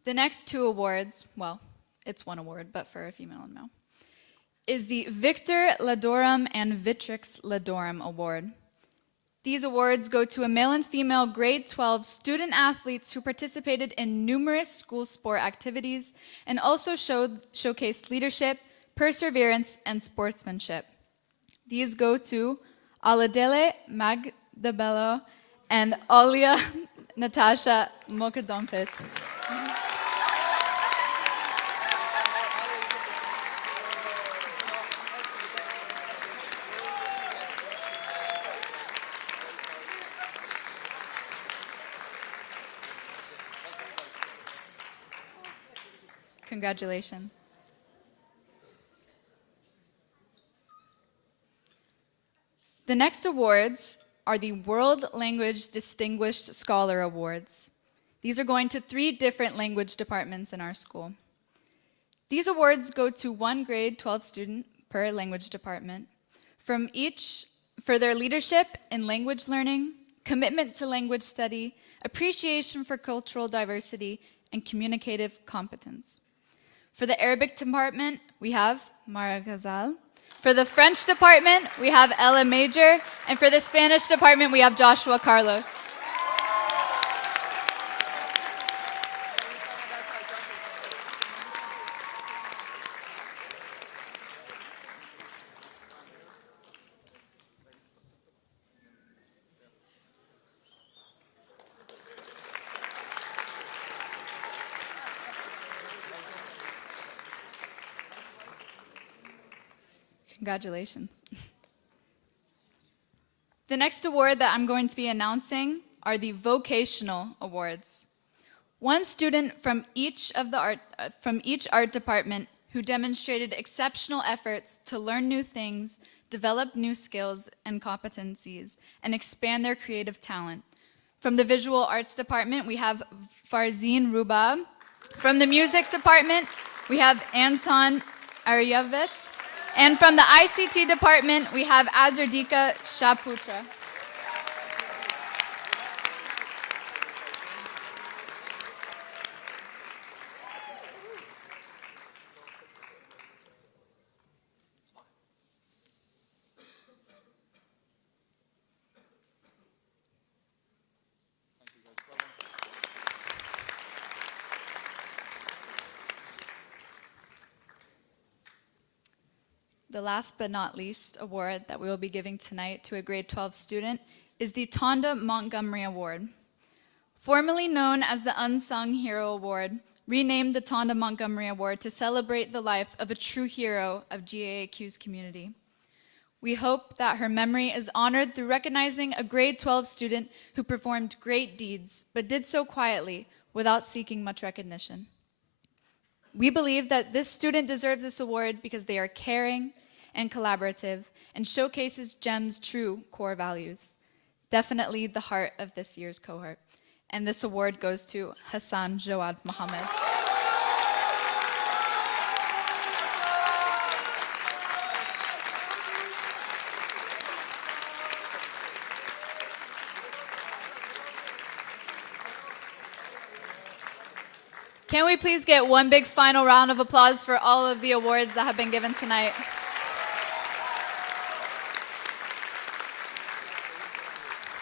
The next two awards, well, it's one award, but for a female and male, is the Victor Ladorum and Vitrix Ladorum Award. These awards go to a male and female grade 12 student athletes who participated in numerous school sport activities and also showcased leadership, perseverance, and sportsmanship. These go to Aladele Magdabello and Olia Natasha Mokadompit. Congratulations. The next awards are the World Language Distinguished Scholar Awards. These are going to 3 different language departments in our school. These awards go to one grade 12 student per language department for their leadership in language learning, commitment to language study, appreciation for cultural diversity, and communicative competence. For the Arabic department, we have Mara Ghazal. For the French department, we have Ella Major. And for the Spanish department, we have Joshua Carlos. Congratulations. The next award that I'm going to be announcing are the Vocational Awards. One student from each art department who demonstrated exceptional efforts to learn new things, develop new skills and competencies, and expand their creative talent. From the Visual Arts department, we have Farzine Rubab. From the Music department, we have Anton Aryavets. And from the ICT department, we have Azardika Shaputra. The last but not least award that we will be giving tonight to a grade 12 student is the Tonda Montgomery Award. Formerly known as the Unsung Hero Award, renamed the Tonda Montgomery Award to celebrate the life of a true hero of GAAQ's community. We hope that her memory is honored through recognizing a grade 12 student who performed great deeds, but did so quietly without seeking much recognition. We believe that this student deserves this award because they are caring and collaborative and showcases GEM's true core values. Definitely the heart of this year's cohort. And this award goes to Hassan Jawad Mohammed. Can we please get one big final round of applause for all of the awards that have been given tonight?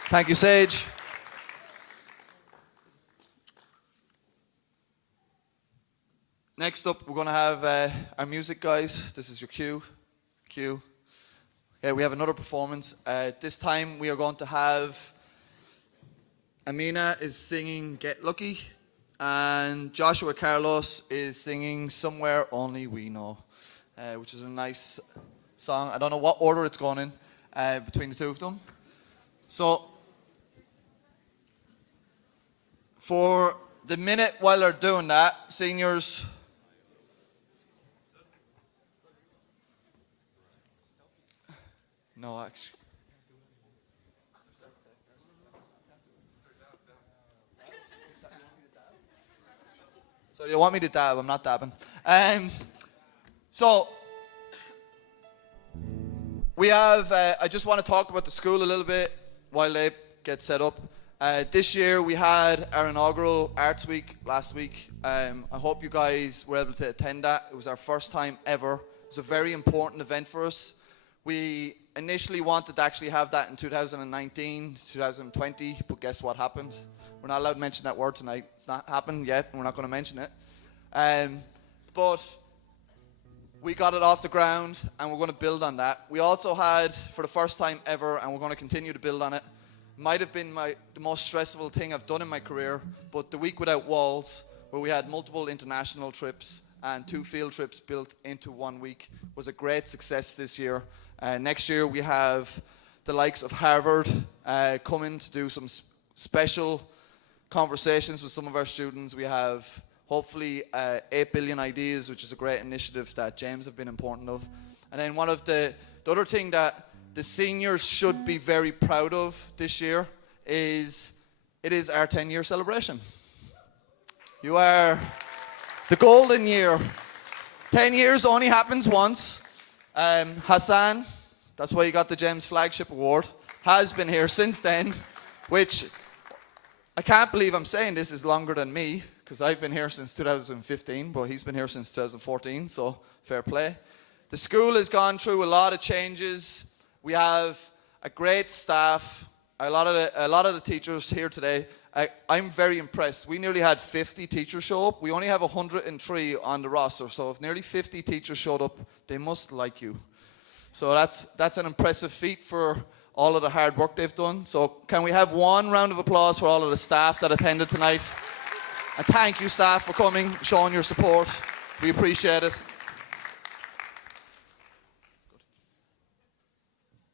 Thank you, Sage. Next up, we're going to have our music guys. This is your cue. Cue. Yeah, we have another performance. This time we are going to have Amina is singing Get Lucky, and Joshua Carlos is singing Somewhere Only We Know, which is a nice song. I don't know what order it's going in between the two of them. So, for the minute while they're doing that, seniors, no, actually. So you want me to dab? I'm not dabbing. So we have. I just want to talk about the school a little bit while they get set up. This year we had our inaugural Arts Week last week. I hope you guys were able to attend that. It was our first time ever. It was a very important event for us. We initially wanted to actually have that in 2019, 2020, but guess what happened? We're not allowed to mention that word tonight. It's not happened yet, and we're not going to mention it. But we got it off the ground, and we're going to build on that. We also had, for the first time ever, and we're going to continue to build on it, might have been the most stressful thing I've done in my career, but the Week Without Walls, where we had multiple international trips and 2 field trips built into 1 week, was a great success this year. Next year we have the likes of Harvard coming to do some special conversations with some of our students. We have hopefully 8 billion ideas, which is a great initiative that James have been important of. And then one of the other thing that the seniors should be very proud of this year is it is our 10-year celebration. You are the golden year. 10 years only happens once. Hassan, that's why you got the GEMS Flagship Award, has been here since then, which I can't believe I'm saying this is longer than me, because I've been here since 2015, but he's been here since 2014, so fair play. The school has gone through a lot of changes. We have a great staff. A lot of the teachers here today, I'm very impressed. We nearly had 50 teachers show up. We only have 103 on the roster, so if nearly 50 teachers showed up, they must like you. So that's an impressive feat for all of the hard work they've done. So can we have one round of applause for all of the staff that attended tonight? And thank you, staff, for coming, showing your support. We appreciate it.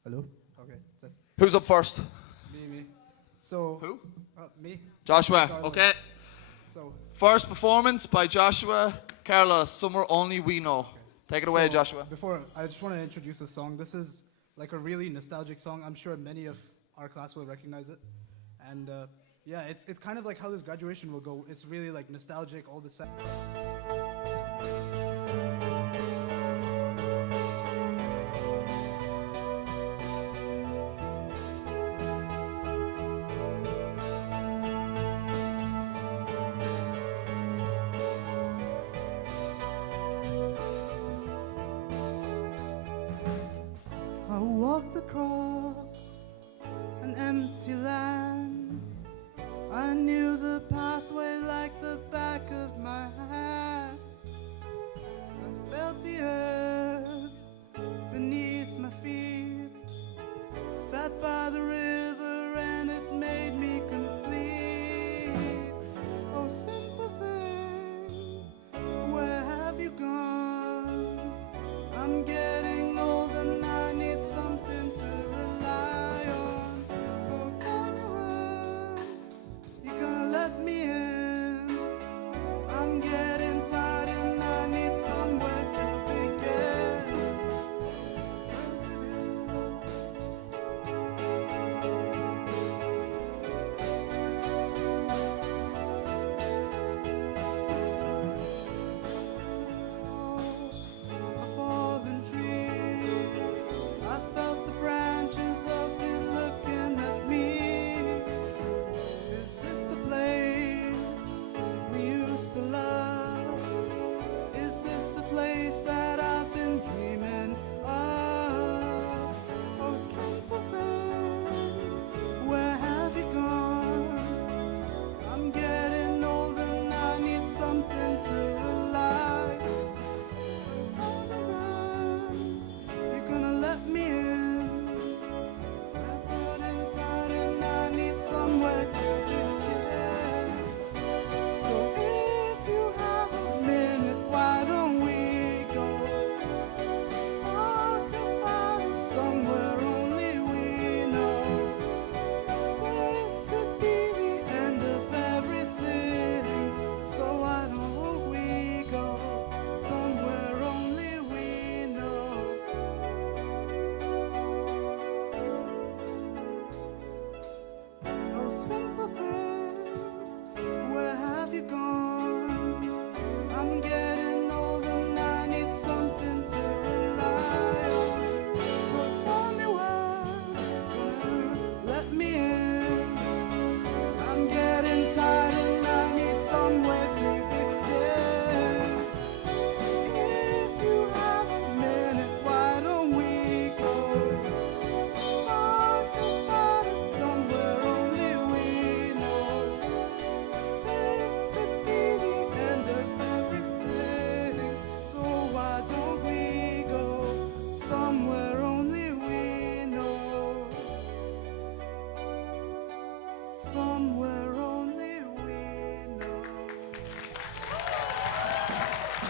Hello? Okay. Who's up first? Me. So. Who? Me. Joshua. Carlos. Okay. So. First performance by Joshua Carlos, Somewhere Only We Know. Okay. Take it away, Joshua. Before, I just want to introduce the song. This is like a really nostalgic song. I'm sure many of our class will recognize it. And yeah, it's kind of like how this graduation will go. It's really like nostalgic, all the I walked across an empty land. I knew the pathway like the back of my hand. I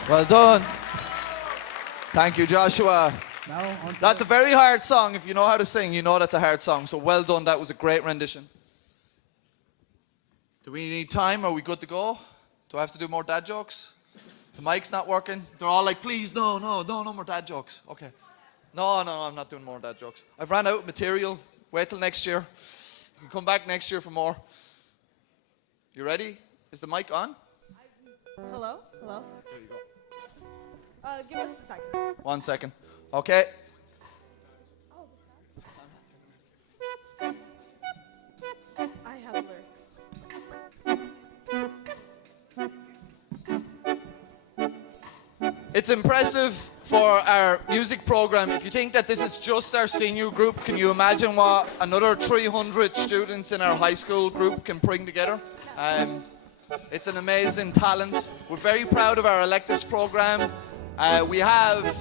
Well done. Thank you, Joshua. Now on to That's a very hard song. If you know how to sing, you know that's a hard song. So well done. That was a great rendition. Do we need time? Are we good to go? Do I have to do more dad jokes? The mic's not working. They're all like, please, no more dad jokes. Okay. No, I'm not doing more dad jokes. I've ran out of material. Wait till next year. You can come back next year for more. You ready? Is the mic on? Hello? Hello? There you go. Give us a second. 1 second. Okay. I have lyrics. It's impressive for our music program. If you think that this is just our senior group, can you imagine what another 300 students in our high school group can bring together? It's an amazing talent. We're very proud of our electives program. We have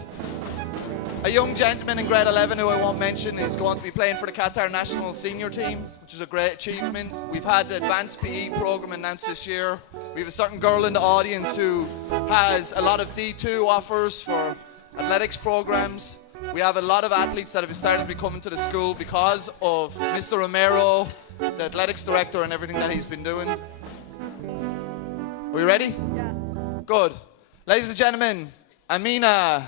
a young gentleman in grade 11 who I won't mention is going to be playing for the Qatar national senior team, which is a great achievement. We've had the advanced PE program announced this year. We have a certain girl in the audience who has a lot of D2 offers for athletics programs. We have a lot of athletes that have started to be coming to the school because of Mr. Romero, the athletics director, and everything that he's been doing. Are we ready? Yeah. Good. Ladies and gentlemen, Amina.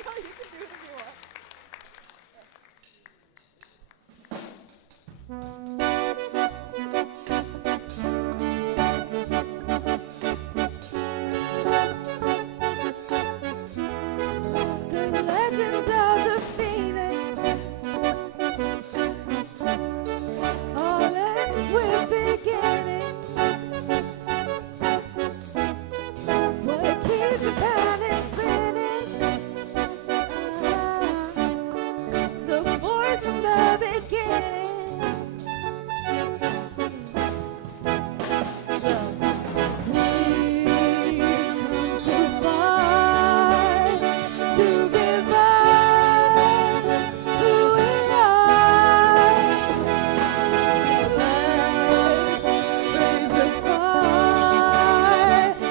No, you can do it if you want. The legend of the phoenix. All ends with beginnings. What keeps the planet spinning? The force from the beginning. We come too far to give up who we are. Let's raise the fire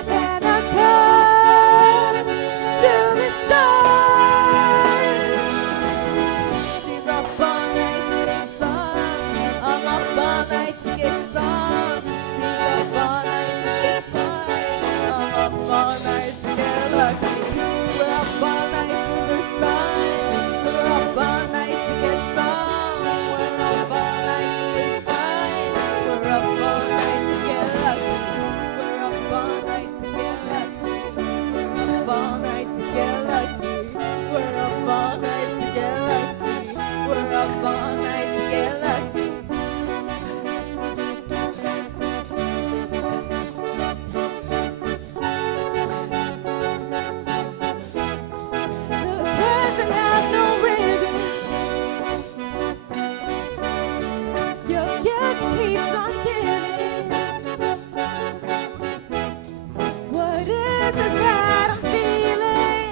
and I'll come to the stars. She's up all night to get some. I'm up all night to get some. She's up all night to get fun. I'm up all night to get lucky. We're up all night to the sun. We're up all night to get some. We're up all night to get fun. We're up all night to get lucky. We're up all night to get lucky. We're up all night to get lucky. We're up all night to get lucky. We're up all night to get lucky. The present has no ribbon. Your gift keeps on giving. What is it that I'm feeling?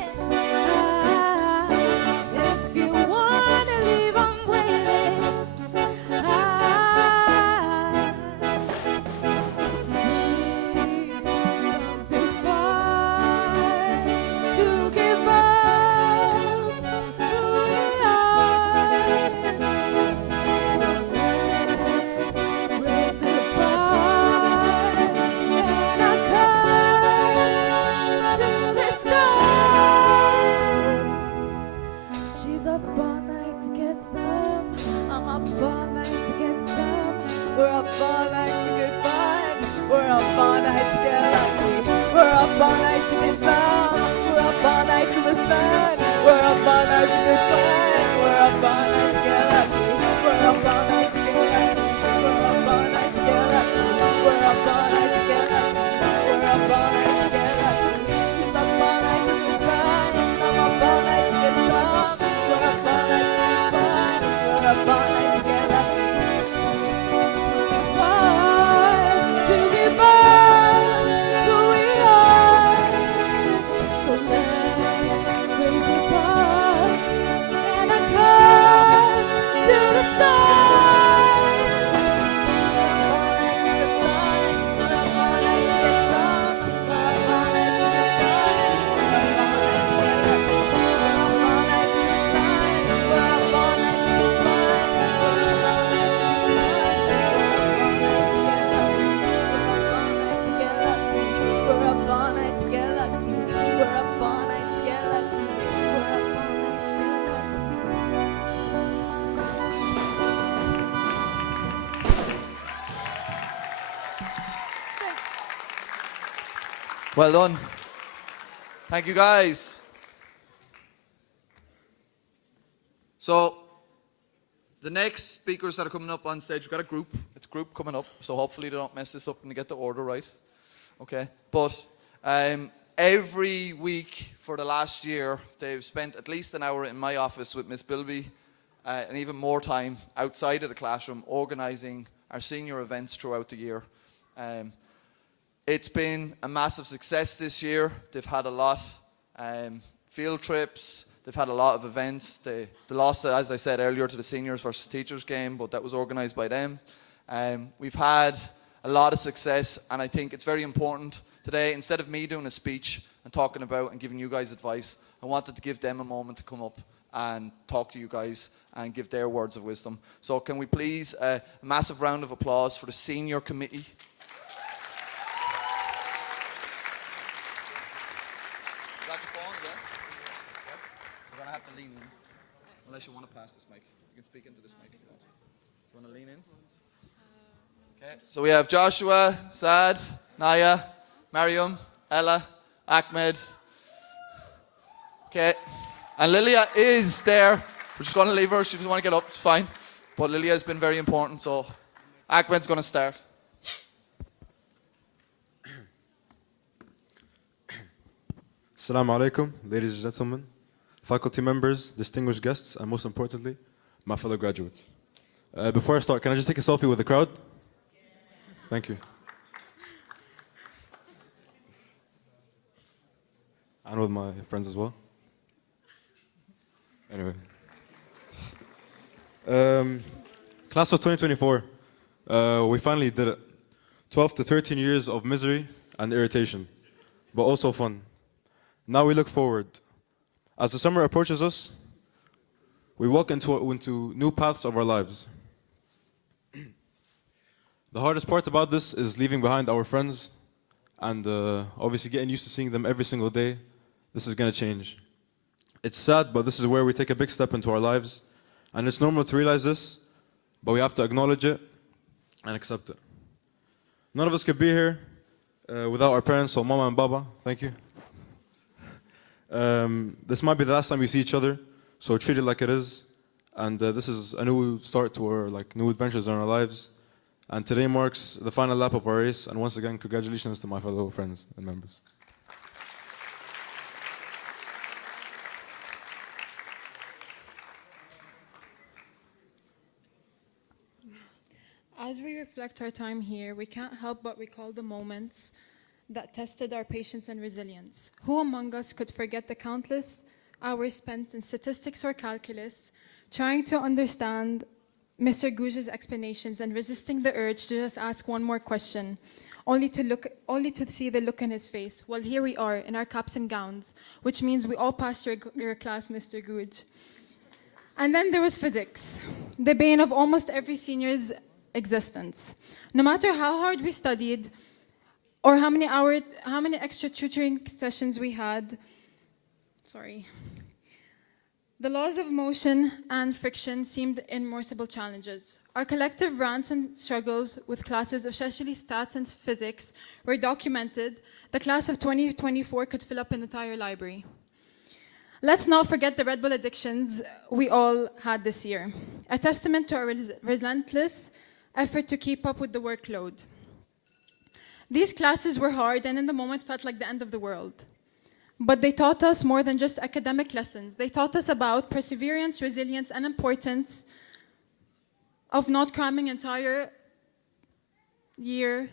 If you wanna leave, I'm waiting. We've come too far to give up who we are. Raise the bar and I'll come to the stars. She's up all night to get some. I'm up all night to get some. We're up all night to get fun. We're up all night to get lucky. We're up all night to get some. We're up all night to the sun. We're up all night to get fun. We're up all night to get lucky. We're up all night to get lucky. We're up all night to get lucky. We're up all night to get lucky. We're up all night to get lucky. She's up all night to the sun. I'm up all night to get some. We're up all night to get fun. We're up all night to get lucky. Far to give up who we are. So let's raise the bar and I come to the stars. We're Well done. Thank you, guys. So, the next speakers that are coming up on stage, we've got a group. It's a group coming up, so hopefully they don't mess this up and they get the order right. Okay? But every week for the last year, they've spent at least an hour in my office with Miss Bilby and even more time outside of the classroom organising our senior events throughout the year. It's been a massive success this year. They've had a lot field trips. They've had a lot of events. They lost, as I said earlier, to the seniors versus teachers game, but that was organised by them. We've had a lot of success, and I think it's very important today, instead of me doing a speech and talking about and giving you guys advice, I wanted to give them a moment to come up and talk to you guys and give their words of wisdom. So can we please, a massive round of applause for the senior committee. Is that the phone, yeah? Yep. We're going to have to lean in, unless you want to pass this mic. You can speak into this mic if you want. You want to lean in? Okay, so we have Joshua, Saad, Naya, Mariam, Ella, Ahmed. Okay, and Lilia is there. We're just going to leave her. She doesn't want to get up. It's fine. But Lilia has been very important, so Ahmed's going to start. Assalamu alaikum, ladies and gentlemen, faculty members, distinguished guests, and most importantly, my fellow graduates. Before I start, can I just take a selfie with the crowd? Thank you. And with my friends as well. Anyway. Class of 2024, we finally did it. 12 to 13 years of misery and irritation, but also fun. Now we look forward. As the summer approaches us, we walk into new paths of our lives. The hardest part about this is leaving behind our friends and obviously getting used to seeing them every single day. This is going to change. It's sad, but this is where we take a big step into our lives. And it's normal to realize this, but we have to acknowledge it and accept it. None of us could be here without our parents, so Mama and Baba, thank you. This might be the last time we see each other, so treat it like it is. And this is a new start to our new adventures in our lives. And today marks the final lap of our race. And once again, congratulations to my fellow friends and members. As we reflect our time here, we can't help but recall the moments that tested our patience and resilience. Who among us could forget the countless hours spent in statistics or calculus, trying to understand Mr. Gouge's explanations and resisting the urge to just ask one more question, only to see the look in his face? Well, here we are in our caps and gowns, which means we all passed your class, Mr. Gouge. And then there was physics, the bane of almost every senior's existence. No matter how hard we studied or how many extra tutoring sessions we had, the laws of motion and friction seemed immersible challenges. Our collective rants and struggles with classes, especially stats and physics, were documented. The class of 2024 could fill up an entire library. Let's not forget the Red Bull addictions we all had this year, a testament to our relentless effort to keep up with the workload. These classes were hard and in the moment felt like the end of the world. But they taught us more than just academic lessons. They taught us about perseverance, resilience, and importance of not cramming entire year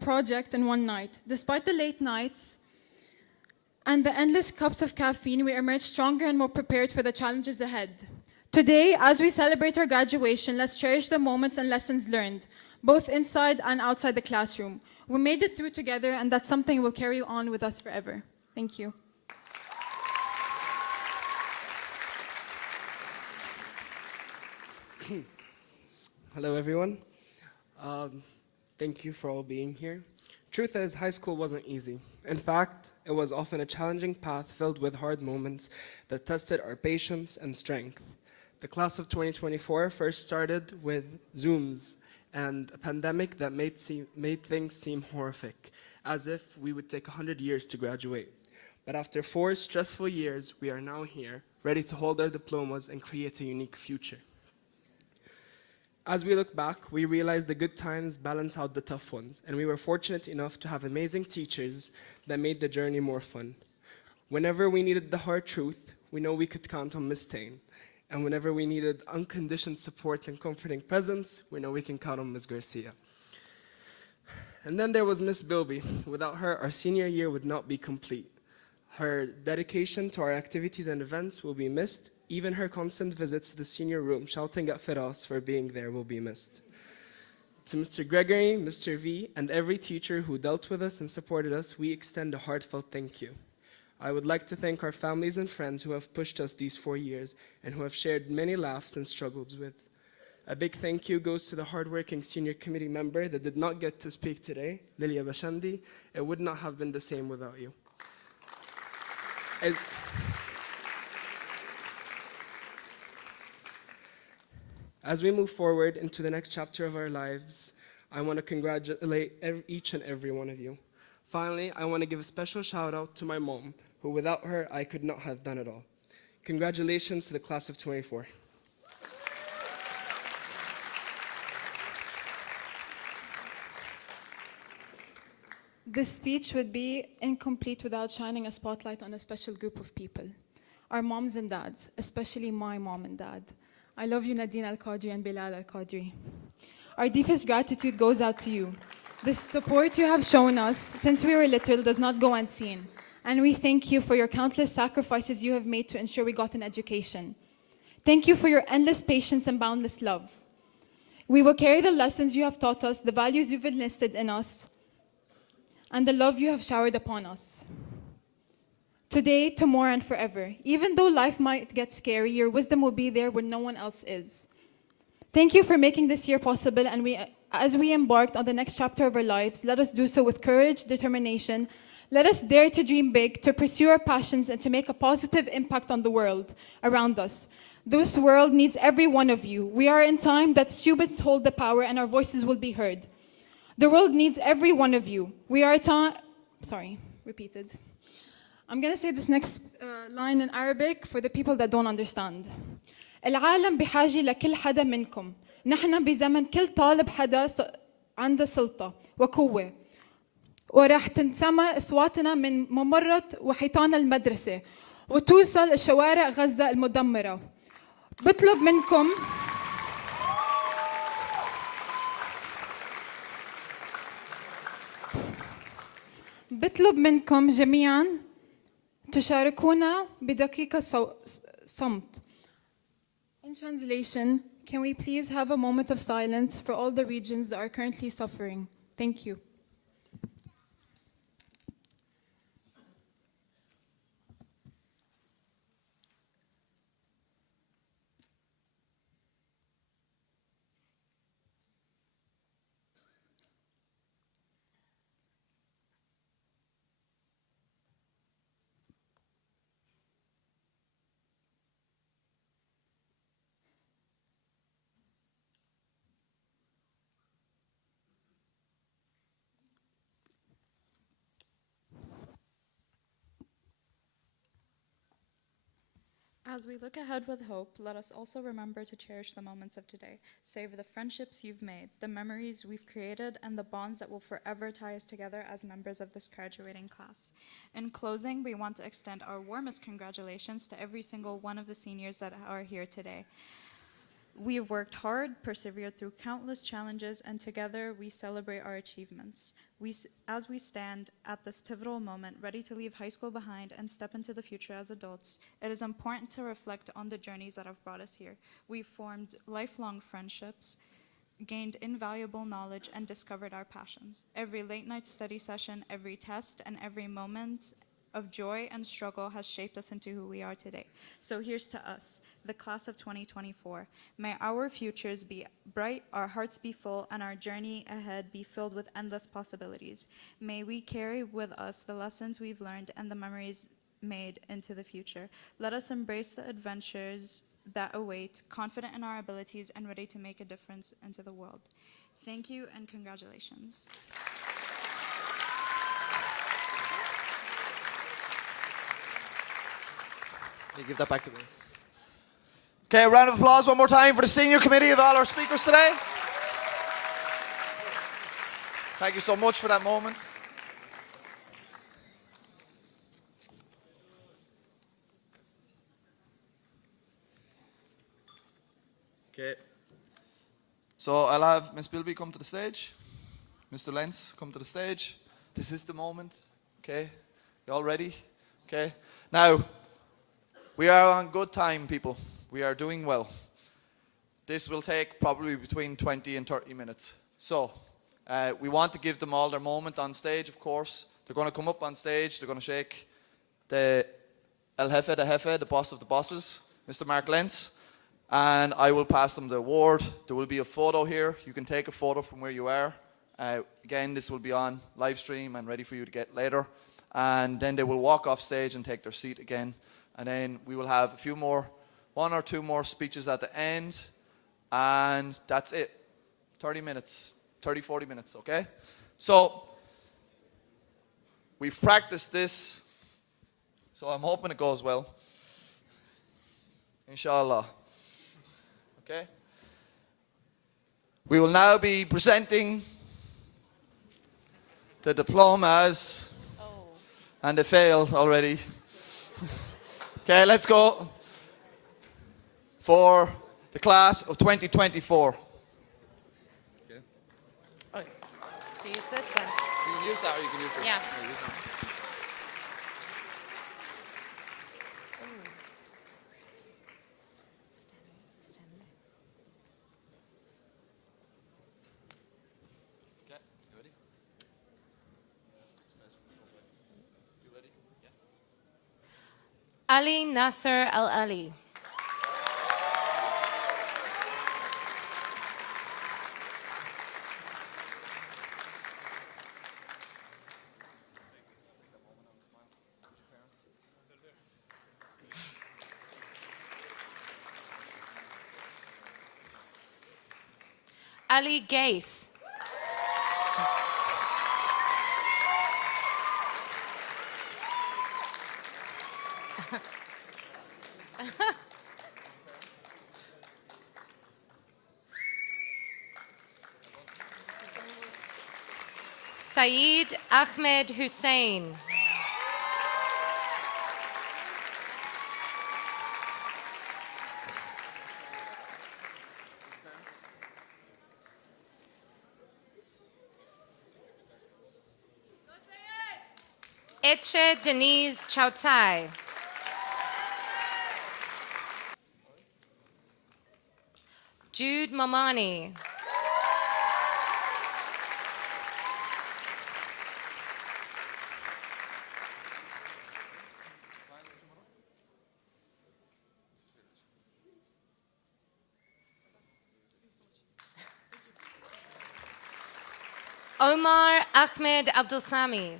project in one night. Despite the late nights and the endless cups of caffeine, we emerged stronger and more prepared for the challenges ahead. Today, as we celebrate our graduation, let's cherish the moments and lessons learned, both inside and outside the classroom. We made it through together, and that's something we'll carry on with us forever. Thank you. Hello, everyone. Thank you for all being here. Truth is, high school wasn't easy. In fact, it was often a challenging path filled with hard moments that tested our patience and strength. The class of 2024 first started with Zooms and a pandemic that made things seem horrific. as if we would take 100 years to graduate. But after 4 stressful years, we are now here, ready to hold our diplomas and create a unique future. As we look back, we realize the good times balance out the tough ones, and we were fortunate enough to have amazing teachers that made the journey more fun. Whenever we needed the hard truth, we know we could count on Miss Tain. And whenever we needed unconditioned support and comforting presence, we know we can count on Ms. Garcia. And then there was Miss Bilby. Without her, our senior year would not be complete. Her dedication to our activities and events will be missed. Even her constant visits to the senior room, shouting at Firas for being there, will be missed. To Mr. Gregory, Mr. V, and every teacher who dealt with us and supported us, we extend a heartfelt thank you. I would like to thank our families and friends who have pushed us these 4 years and who have shared many laughs and struggles with. A big thank you goes to the hardworking senior committee member that did not get to speak today, Lilia Bashandi. It would not have been the same without you. As we move forward into the next chapter of our lives, I want to congratulate each and every one of you. Finally, I want to give a special shout out to my mom, who without her, I could not have done it all. Congratulations to the class of 24. This speech would be incomplete without shining a spotlight on a special group of people. Our moms and dads, especially my mom and dad. I love you, Nadine Al-Qadri and Bilal Al-Qadri. Our deepest gratitude goes out to you. The support you have shown us since we were little does not go unseen. And we thank you for your countless sacrifices you have made to ensure we got an education. Thank you for your endless patience and boundless love. We will carry the lessons you have taught us, the values you've enlisted in us, and the love you have showered upon us. Today, tomorrow, and forever. Even though life might get scary, your wisdom will be there when no one else is. Thank you for making this year possible, and as we embarked on the next chapter of our lives, let us do so with courage, determination. Let us dare to dream big, to pursue our passions, and to make a positive impact on the world around us. This world needs every one of you. We are in time that students hold the power and our voices will be heard. The world needs every one of you. We are repeated. I'm going to say this next line in Arabic for the people that don't understand. العالم بحاجة لكل حدا منكم. نحن بزمن كل طالب حدا عنده سلطة وقوة. وراح تنسمع أصواتنا من ممرات وحيطان المدرسة وتوصل الشوارع غزة المدمرة. بطلب منكم جميعا تشاركونا بدقيقة صمت. In translation, can we please have a moment of silence for all the regions that are currently suffering? Thank you. As we look ahead with hope, let us also remember to cherish the moments of today. Savor the friendships you've made, the memories we've created, and the bonds that will forever tie us together as members of this graduating class. In closing, we want to extend our warmest congratulations to every single one of the seniors that are here today. We have worked hard, persevered through countless challenges, and together we celebrate our achievements. As we stand at this pivotal moment, ready to leave high school behind and step into the future as adults, it is important to reflect on the journeys that have brought us here. We've formed lifelong friendships, gained invaluable knowledge, and discovered our passions. Every late-night study session, every test, and every moment of joy and struggle has shaped us into who we are today. So here's to us, the class of 2024. May our futures be bright, our hearts be full, and our journey ahead be filled with endless possibilities. May we carry with us the lessons we've learned and the memories made into the future. Let us embrace the adventures that await, confident in our abilities and ready to make a difference into the world. Thank you and congratulations. You give that back to me. Okay, a round of applause one more time for the senior committee of all our speakers today. Thank you so much for that moment. Okay. So I'll have Miss Bilby come to the stage. Mr. Lenz, come to the stage. This is the moment. Okay. You all ready? Okay. Now, we are on good time, people. We are doing well. This will take probably between 20 and 30 minutes. So, we want to give them all their moment on stage, of course. They're going to come up on stage. They're going to shake the El Jefe, the boss of the bosses, Mr. Mark Lenz. And I will pass them the award. There will be a photo here. You can take a photo from where you are. Again, this will be on live stream and ready for you to get later. And then they will walk off stage and take their seat again. And then we will have a few more, 1 or 2 more speeches at the end. And that's it. 30 minutes, 30, 40 minutes, okay? So, we've practiced this. So I'm hoping it goes well. Inshallah. Okay? We will now be presenting the diplomas. And they failed already. Okay, let's go for the class of 2024. Okay. Okay. So use this then. You can use that or you can use this. Yeah. Use that. Okay, you ready? You ready? Yeah. Ali Nasser Al Ali. Ali Gaith. Saeed Ahmed Hussein. Eche Denise Chautai. Jude Mamani. Omar Ahmed Abdulsami.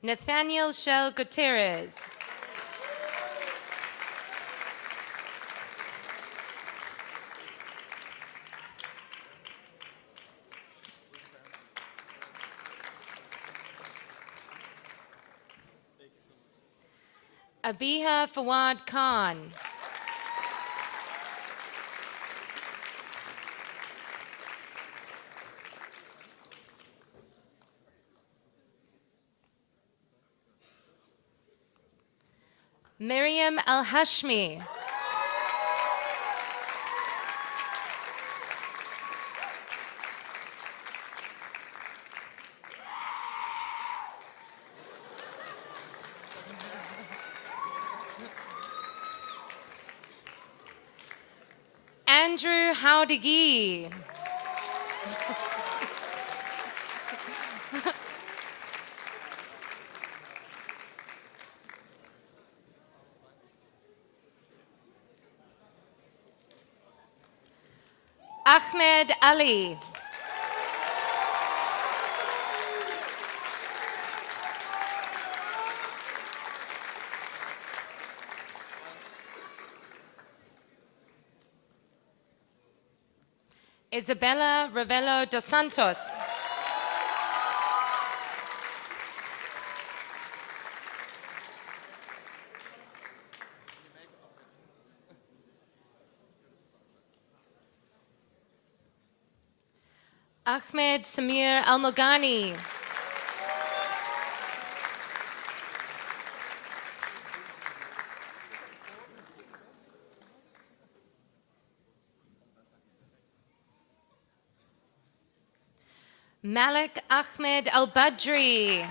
Nathaniel Shell Gutierrez. Abiha Fawad Khan. Miriam Al-Hashmi. Andrew Howdigi. Ahmed Ali. Isabella Ravello dos Santos. Ahmed Samir Almogani. Malik Ahmed Al-Badri.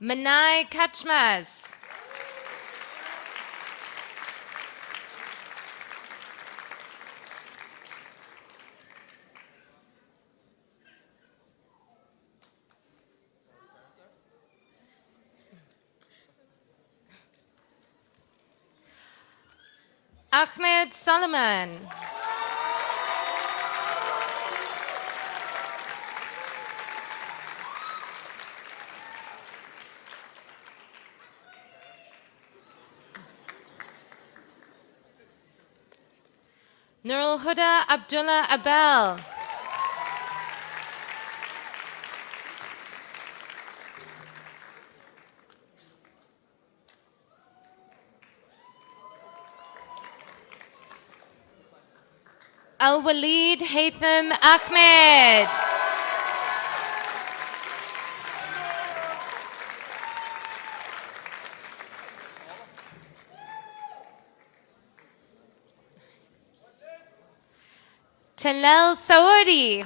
Manai Kachmas. Ahmed Solomon. Nurul Huda Abdullah Abel. Al-Walid Haytham Ahmed. Talal Saudi.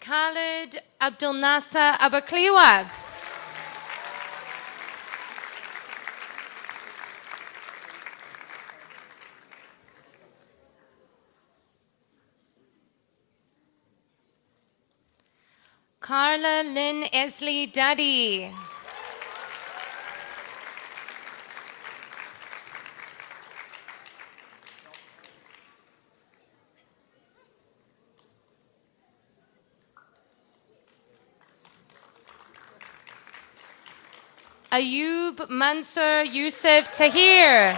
Khalid Abdul Nasser Abakliwa. Carla Lynn Esley Duddy. Ayub Mansur Yusuf Tahir.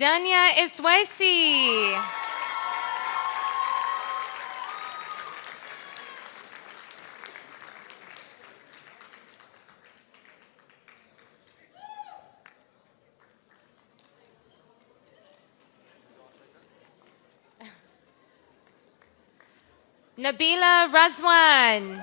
Danya Iswaisi. Nabila Razwan.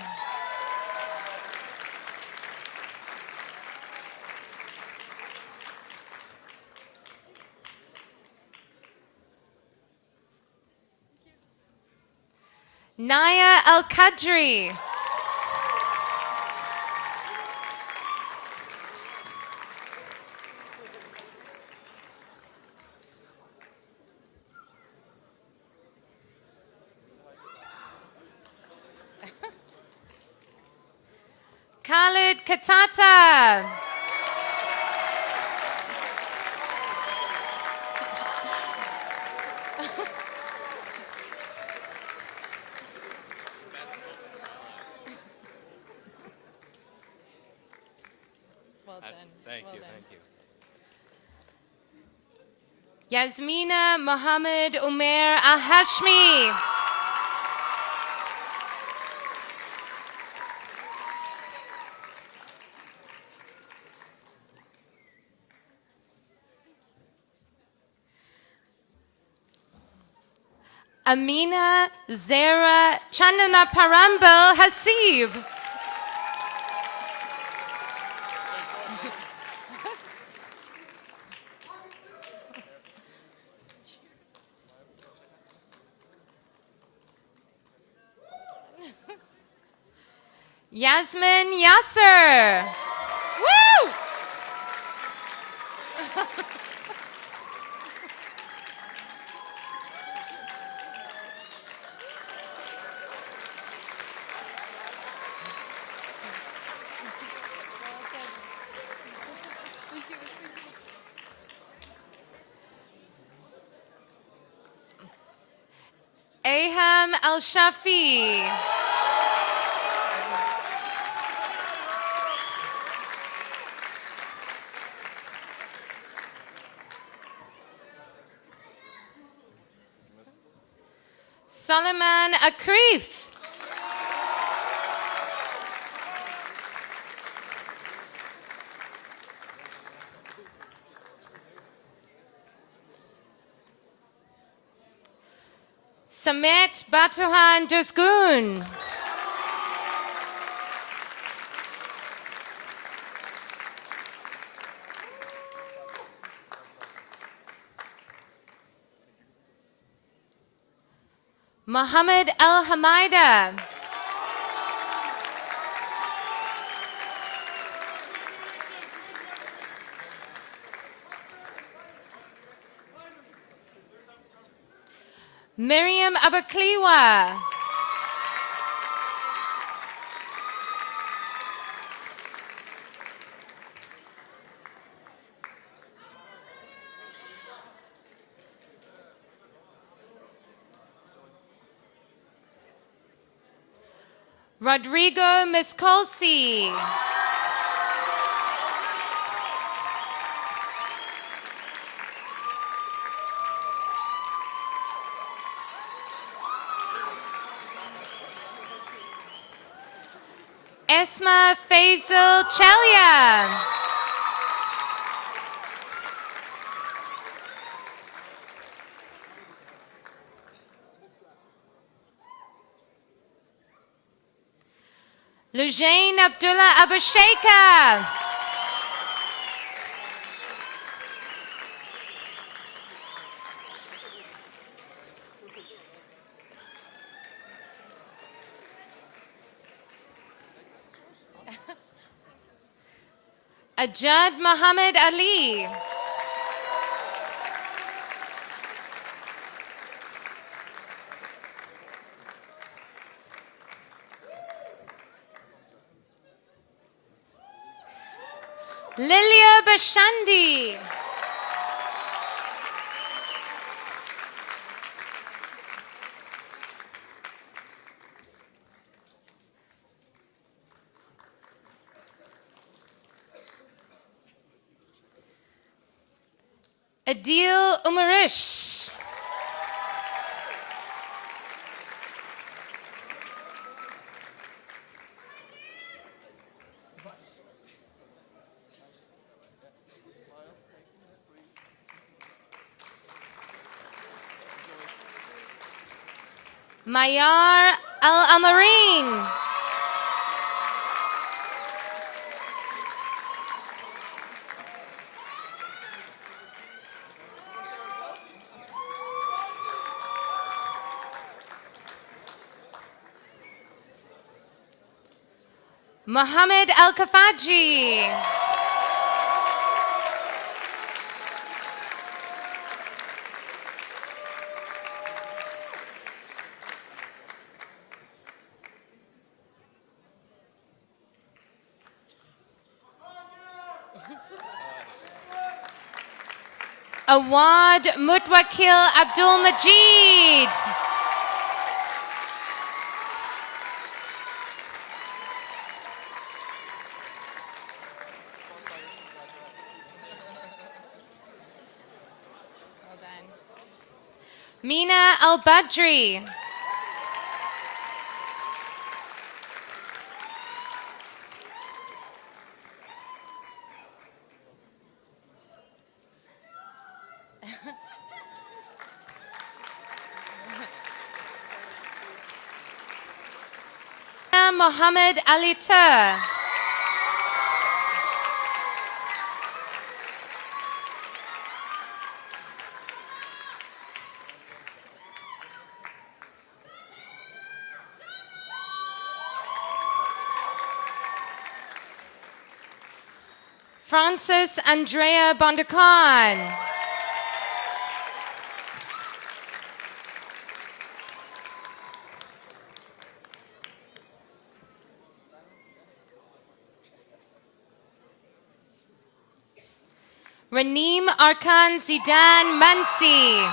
Naya Al-Qadri. Khalid Katata. Well done. Thank Well you, done. thank you. Yasmina Mohammed Umair Al-Hashmi. Amina Zara Chandana Parambal Hasib. Yasmin Yasser. Woo! Aham Al-Shafi. Solomon Akrif. Samet Batuhan Dusgun. Mohammed El Hamaida. Miriam Abakliwa. Rodrigo Miscolsi. Esma Faisal Chelia. Lujain Abdullah Abasheka. Ajad Muhammad Ali. Lilia Bashandi. Adil Umarish. Mayar Al-Amarin. Mohammed Al-Kafaji. Awad Mutwakil Abdul Majid. Mina Al-Badri. Mohammed Ali Tur. Francis Andrea Bondacan. Raneem Arkan Zidane Mansi.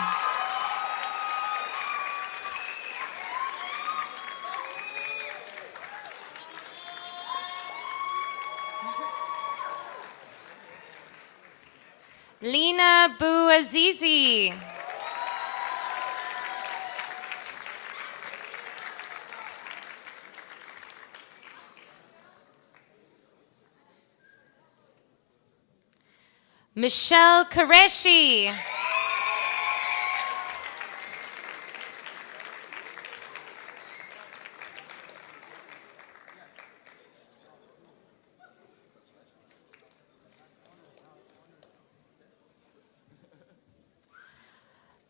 Lina Bouazizi. Michelle Qureshi.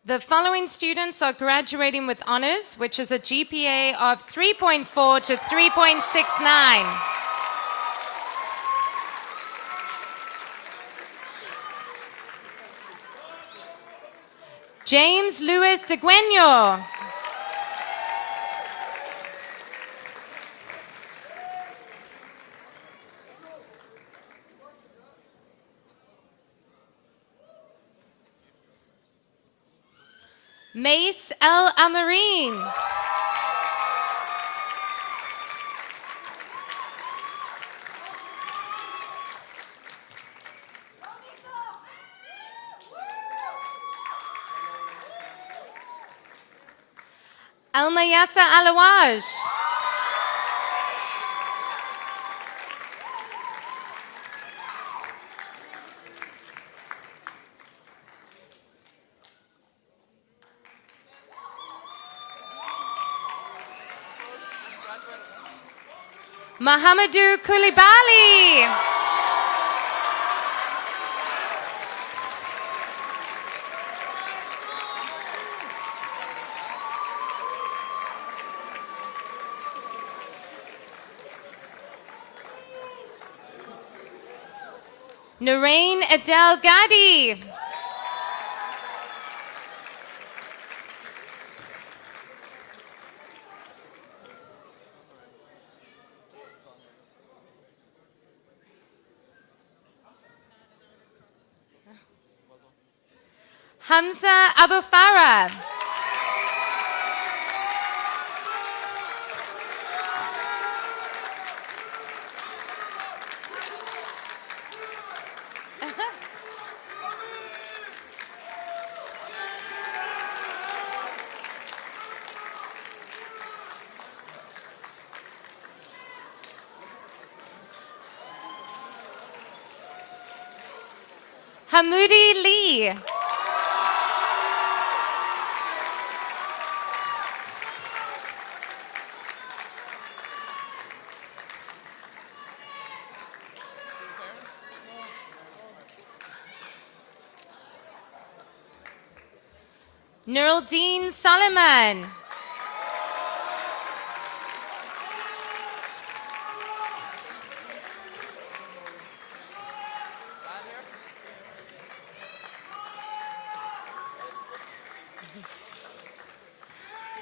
The following students are graduating with honors, which is a GPA of 3.4 to 3.69. James Luis de Gueño. Mace El Amarin. Almayasa Alawaj. Mahamadou Koulibaly. Narain Adel Gadi. Hamza Abu Farah. Hamoudi Lee. Nuruddin Solomon.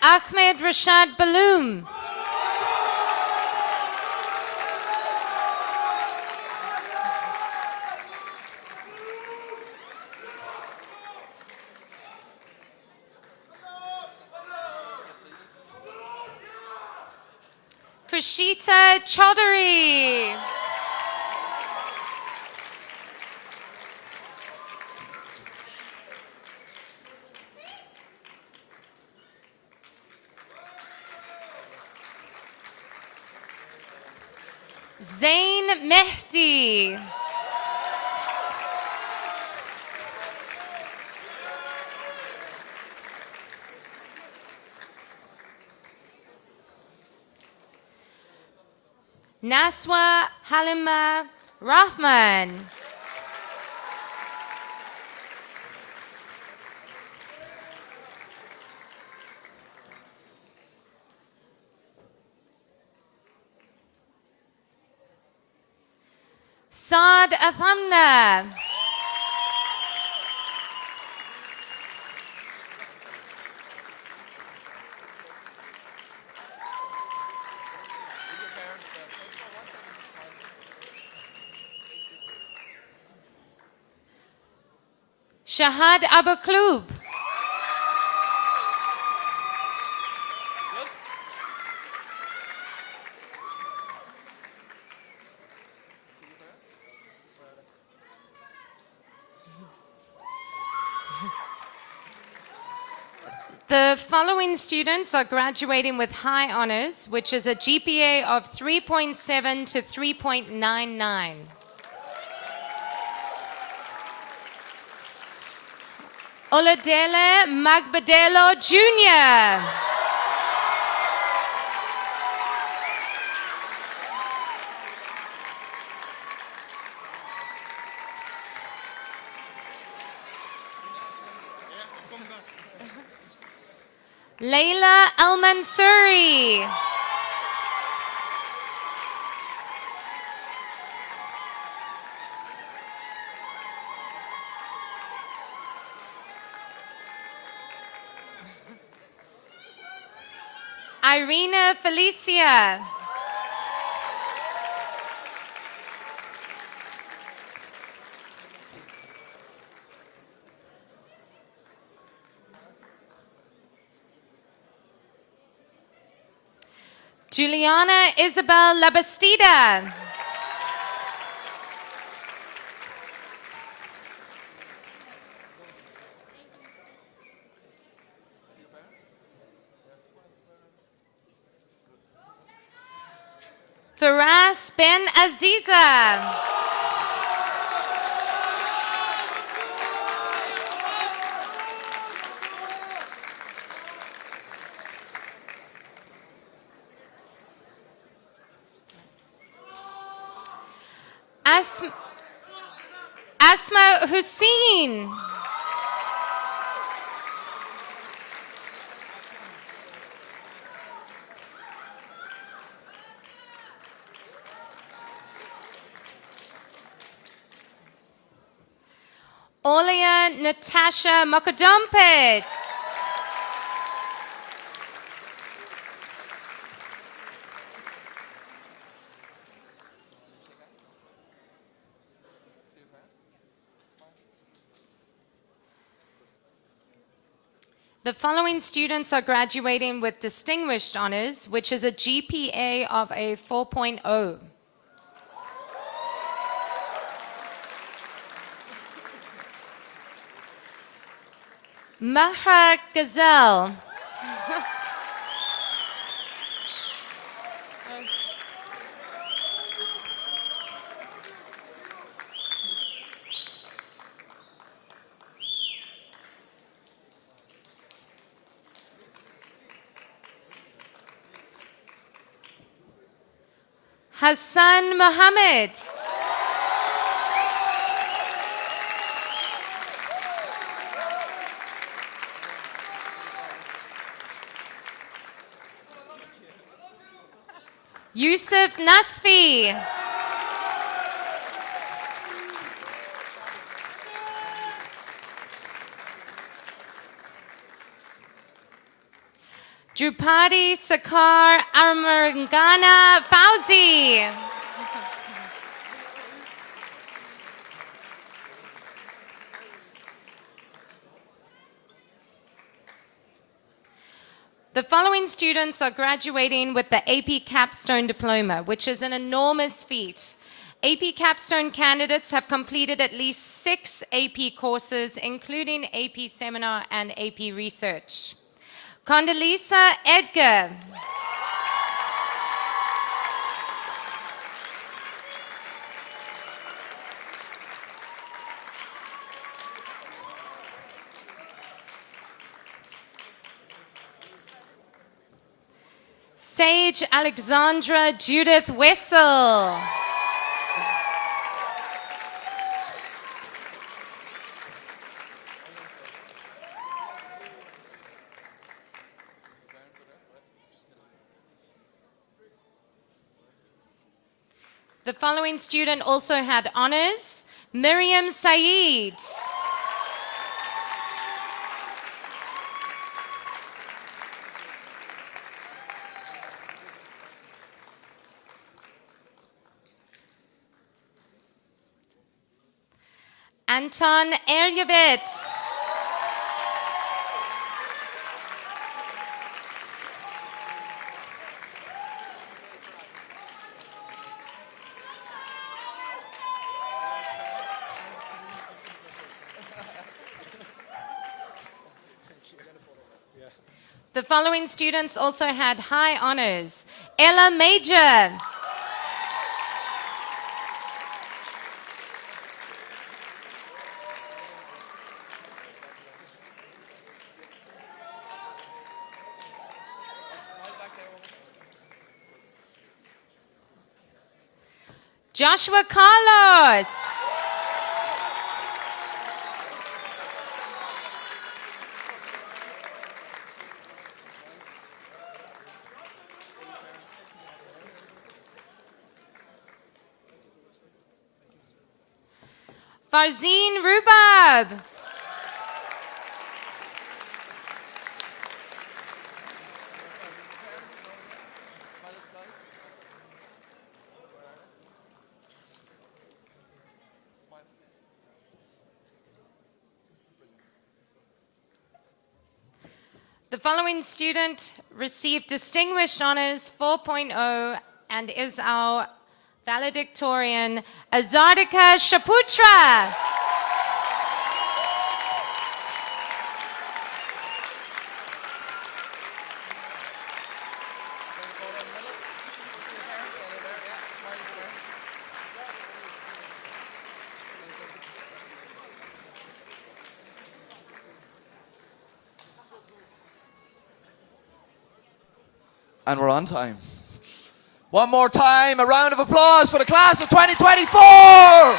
Ahmed Rashad Baloum. Krishita Chaudhary. Zain Mehdi. Naswa Halima Rahman. Saad Athamna. Shahad Abu Klub. The following students are graduating with high honors, which is a GPA of 3.7 to 3.99. Oladele Magbadelo Jr. Layla Al Mansuri. Irina Felicia. Juliana Isabel Labastida. Faras Ben Aziza. Asma Hussein. Olia Natasha Mokodompet. The following students are graduating with distinguished honors, which is a GPA of a 4.0. Mahra Gazelle. Hassan Mohammed. Yusuf Nasfi. Drupadi Sakar Amarangana Fauzi. The following students are graduating with the AP Capstone Diploma, which is an enormous feat. AP Capstone candidates have completed at least 6 AP courses, including AP Seminar and AP Research. Condoleezza Edgar. Sage Alexandra Judith Wessel. The The following student also had honors. Miriam Saeed. Anton Eryevitz. The following students also had high honors. Ella Major. Joshua Carlos. Farzeen Rubab. The following student received Distinguished Honors 4.0 and is our valedictorian, Azardika Shaputra. And we're on time. One more time, a round of applause for the class of 2024!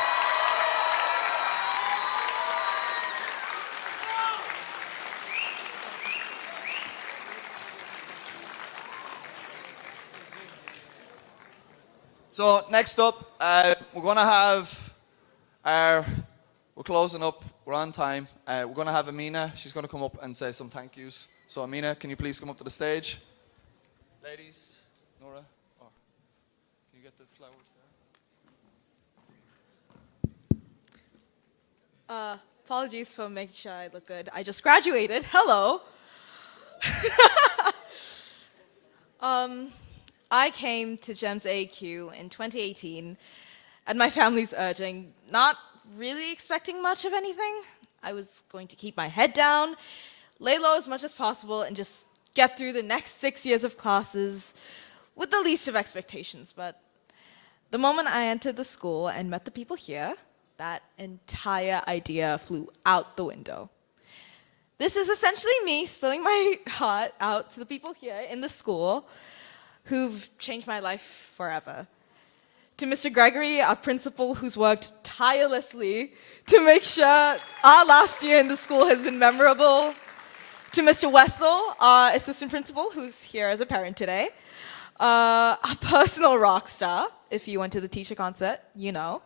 So next up, we're going to have we're closing up, we're on time. We're going to have Amina, she's going to come up and say some thank yous. So Amina, can you please come up to the stage? Ladies, Nora, can you get the flowers there? Apologies for making sure I look good. I just graduated. Hello. I came to GEMS AQ in 2018 at my family's urging, not really expecting much of anything. I was going to keep my head down, lay low as much as possible, and just get through the next 6 years of classes with the least of expectations. But the moment I entered the school and met the people here, that entire idea flew out the window. This is essentially me spilling my heart out to the people here in the school who've changed my life forever. To Mr. Gregory, our principal, who's worked tirelessly to make sure our last year in the school has been memorable. To Mr. Wessel, our assistant principal, who's here as a parent today. A personal rock star, if you went to the teacher concert, you know.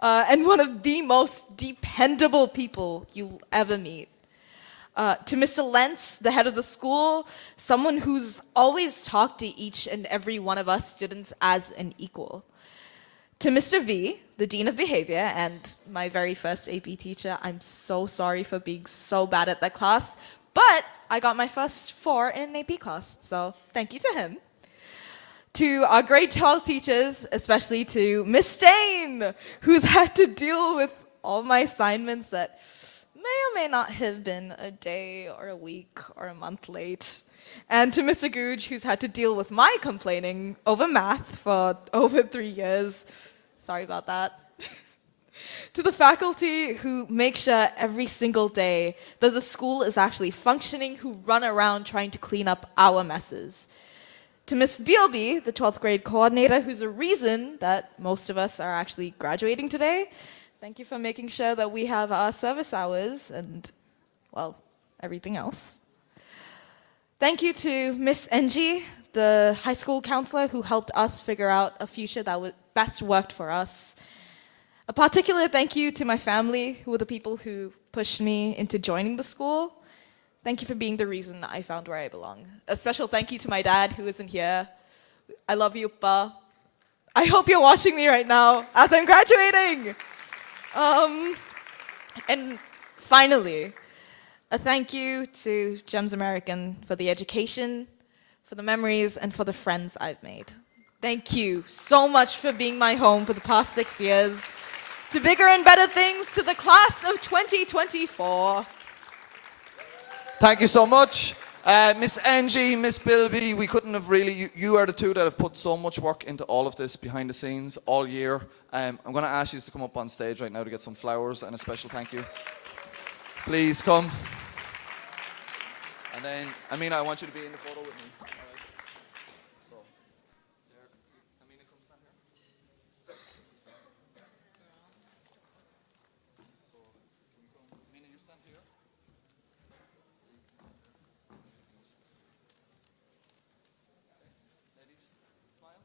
And one of the most dependable people you'll ever meet. To Mr. Lentz, the head of the school, someone who's always talked to each and every one of us students as an equal. To Mr. V, the Dean of Behavior, and my very first AP teacher. I'm so sorry for being so bad at that class, but I got my first 4 in an AP class, so thank you to him. To our grade 12 teachers, especially to Miss Stain, who's had to deal with all my assignments that may or may not have been a day or a week or a month late. And to Mr. Googe, who's had to deal with my complaining over math for over 3 years. Sorry about that. To the faculty who make sure every single day that the school is actually functioning, who run around trying to clean up our messes. To Miss Bealby, the 12th grade coordinator, who's a reason that most of us are actually graduating today. Thank you for making sure that we have our service hours and, well, everything else. Thank you to Miss Engie, the high school counselor who helped us figure out a future that best worked for us. A particular thank you to my family, who were the people who pushed me into joining the school. Thank you for being the reason I found where I belong. A special thank you to my dad, who isn't here. I love you, Pa. I hope you're watching me right now as I'm graduating. And finally, a thank you to GEMS American for the education, for the memories, and for the friends I've made. Thank you so much for being my home for the past 6 years. To bigger and better things, to the class of 2024. Thank you so much. Miss Angie, Miss Bilby, we couldn't have really, you are the two that have put so much work into all of this behind the scenes all year. I'm going to ask you to come up on stage right now to get some flowers and a special thank you. Please come. And then, Amina, I want you to be in the photo with me. All right. So, there. Amina, come stand here. So, can you come? Amina, you stand here. Ladies, smile.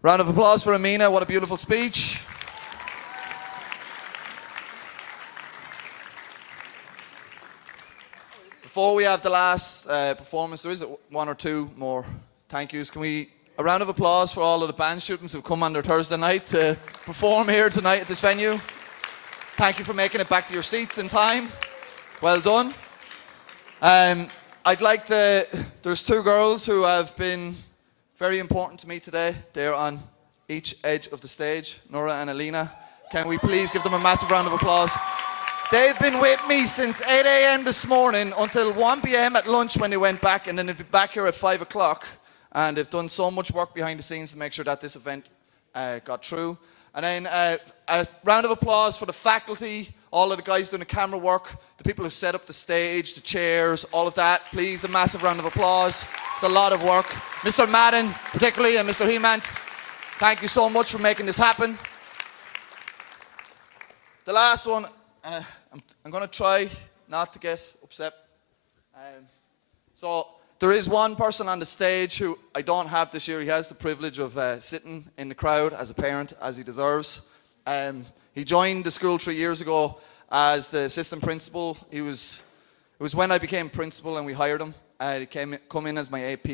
Round of applause for Amina. What a beautiful speech. Before we have the last performance, there is one or two more thank yous. Can we, a round of applause for all of the band students who've come on their Thursday night to perform here tonight at this venue. Thank you for making it back to your seats in time. Well done. I'd like to, there's two girls who have been very important to me today. They're on each edge of the stage, Nora and Alina. Can we please give them a massive round of applause? They've been with me since 8 a.m. this morning until 1 p.m. at lunch when they went back, and then they'll be back here at 5 o'clock. And they've done so much work behind the scenes to make sure that this event got through. And then a round of applause for the faculty, all of the guys doing the camera work, the people who set up the stage, the chairs, all of that. Please, a massive round of applause. It's a lot of work. Mr. Madden, particularly, and Mr. Hemant, thank you so much for making this happen. The last one, and I'm going to try not to get upset. So there is one person on the stage who I don't have this year. He has the privilege of sitting in the crowd as a parent, as he deserves. He joined the school 3 years ago as the assistant principal. It was when I became principal and we hired him. He come in as my AP.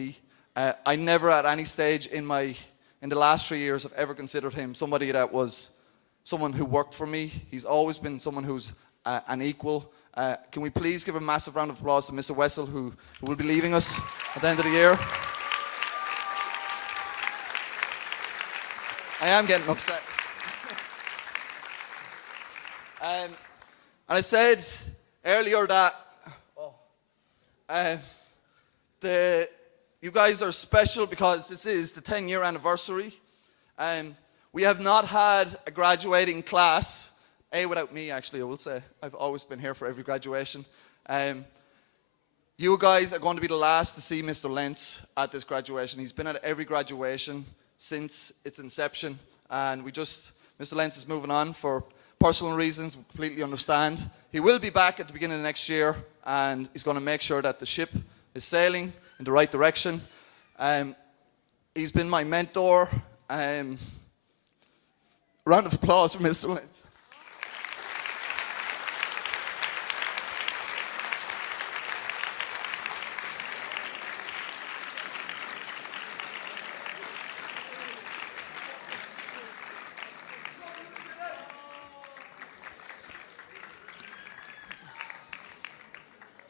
I never at any stage in the last 3 years have ever considered him somebody that was someone who worked for me. He's always been someone who's an equal. Can we please give a massive round of applause to Mr. Wessel, who will be leaving us at the end of the year. I am getting upset. And I said earlier that you guys are special because this is the 10-year anniversary. We have not had a graduating class, without me actually, I will say. I've always been here for every graduation. You guys are going to be the last to see Mr. Lentz at this graduation. He's been at every graduation since its inception, and Mr. Lentz is moving on for personal reasons. We completely understand. He will be back at the beginning of next year, and he's going to make sure that the ship is sailing in the right direction. He's been my mentor. Round of applause for Mr. Lentz.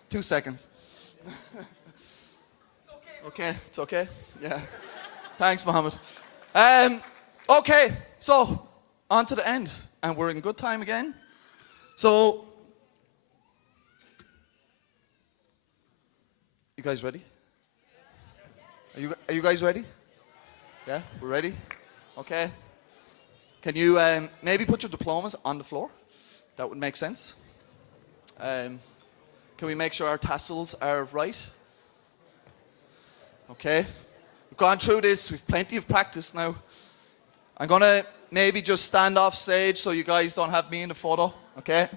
Two seconds. Okay, it's okay. Yeah. Thanks, Mohammed. Okay, so on to the end, and we're in good time again. So, you guys ready? Are you guys ready? Yeah, we're ready. Okay. Can you maybe put your diplomas on the floor? That would make sense. Can we make sure our tassels are right? Okay. We've gone through this. We've plenty of practice now. I'm going to maybe just stand off stage so you guys don't have me in the photo, okay?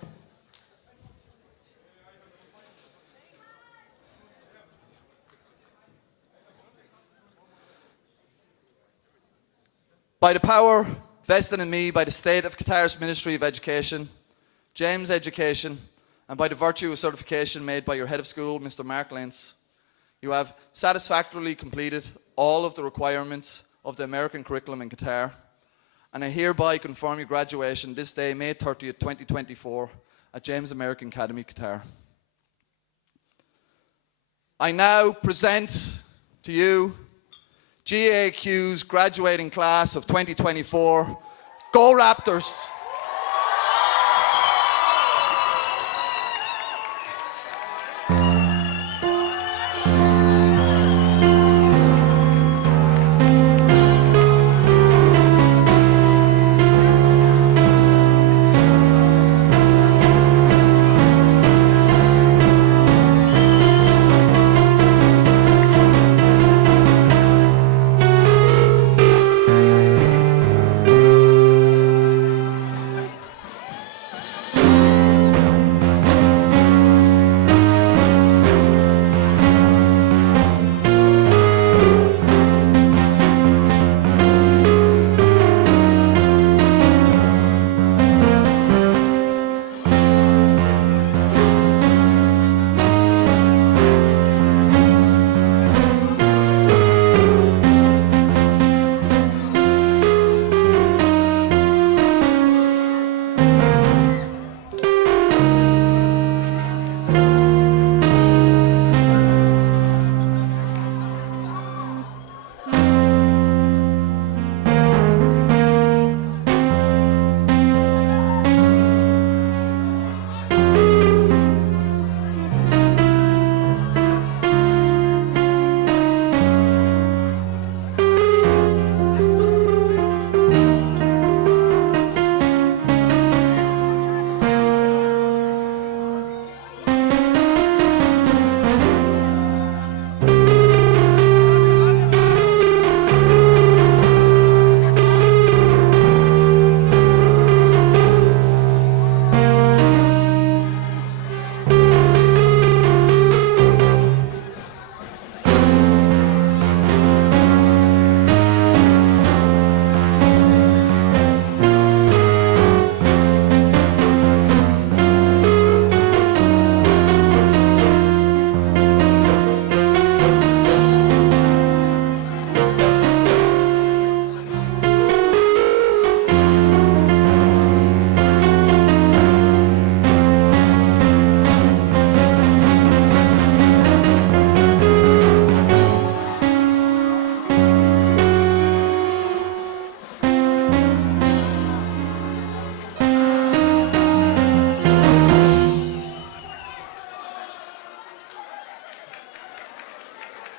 By the power vested in me by the state of Qatar's Ministry of Education, James Education, and by the virtue of certification made by your head of school, Mr. Mark Lentz, you have satisfactorily completed all of the requirements of the American curriculum in Qatar, and I hereby confirm your graduation this day, May 30th, 2024, at James American Academy, Qatar. I now present to you GAAQ's graduating class of 2024. Go Raptors!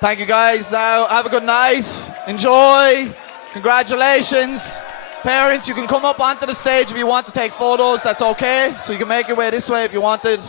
Thank you guys. Now, have a good night. Enjoy. Congratulations. Parents, you can come up onto the stage if you want to take photos. That's okay. So you can make your way this way if you wanted.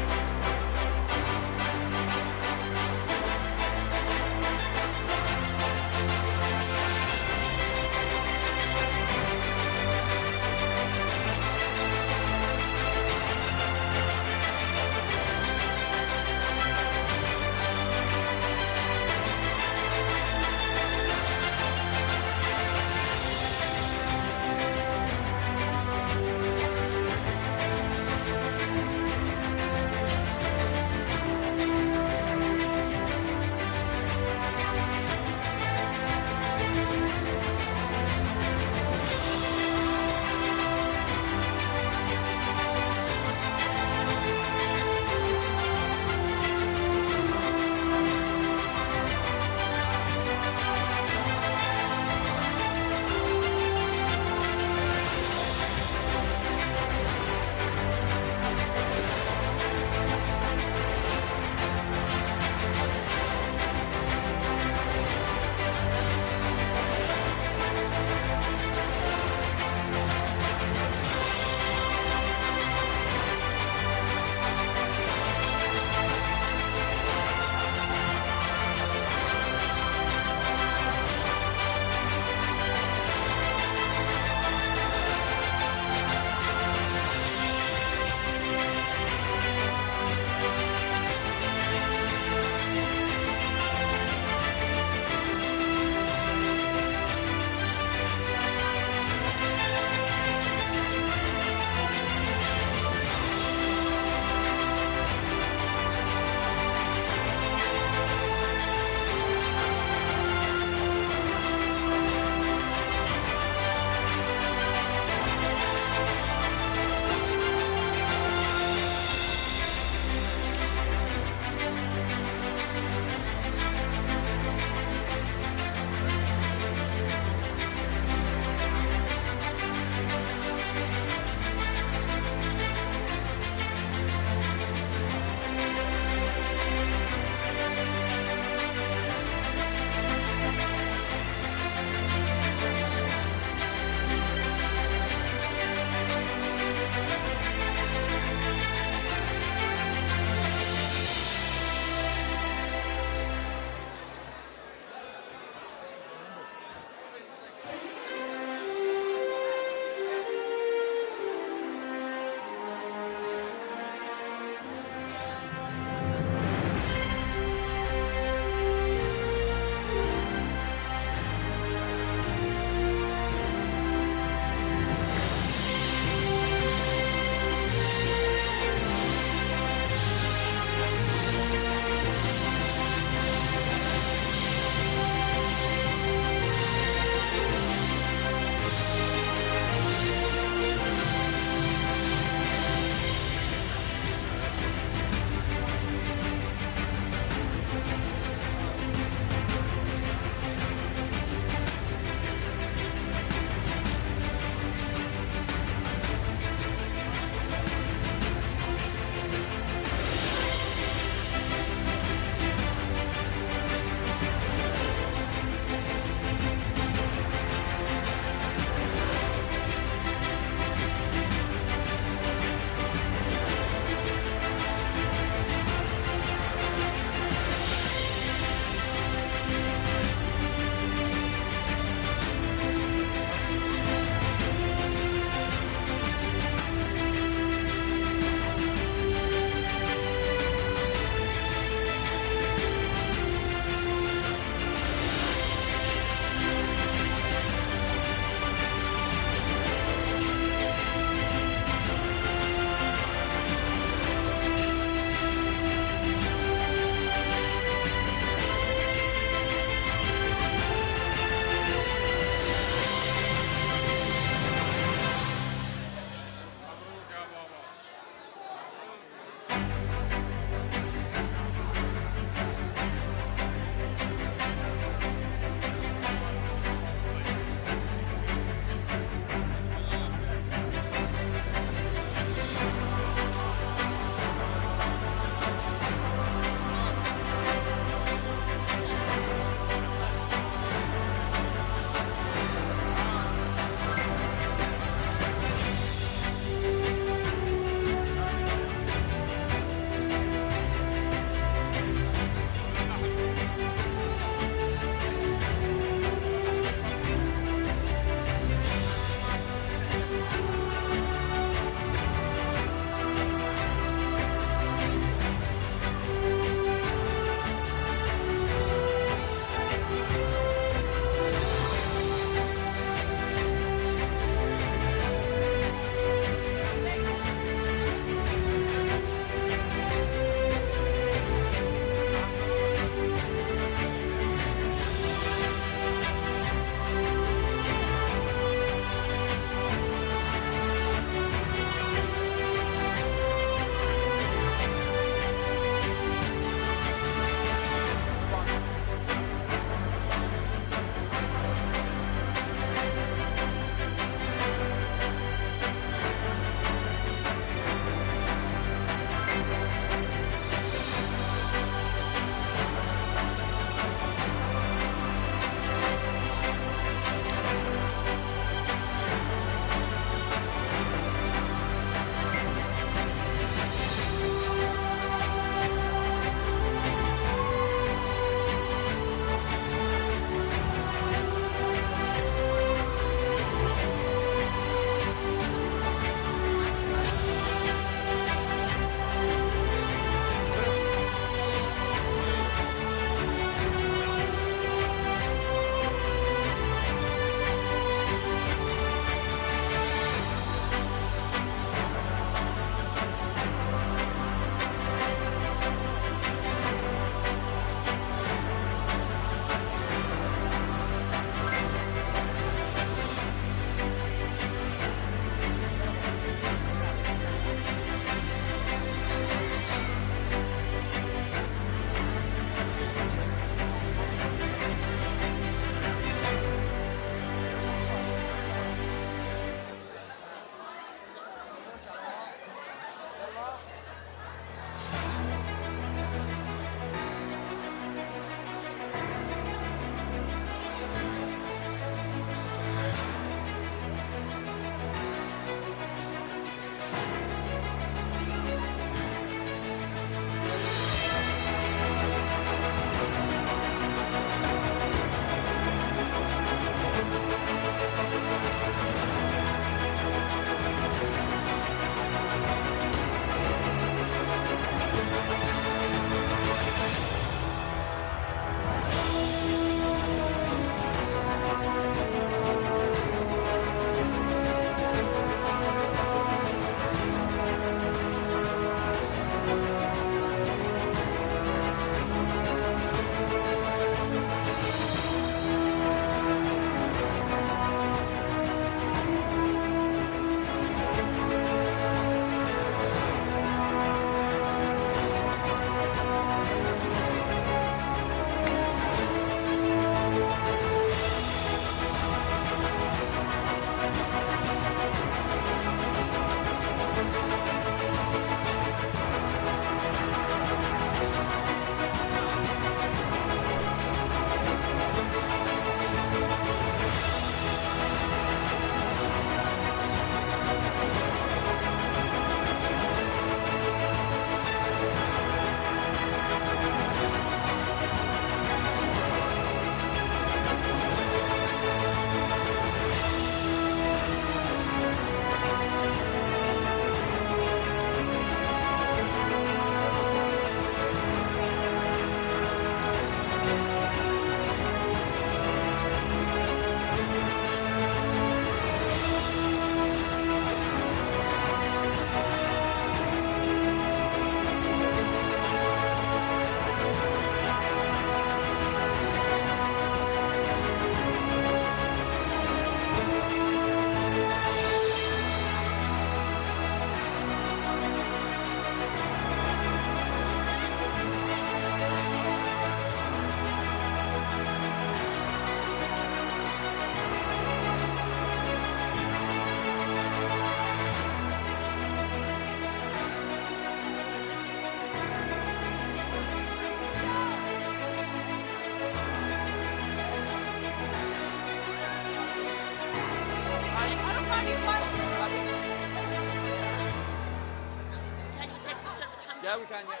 Yeah, we can, yeah.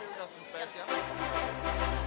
We've got some space, yeah.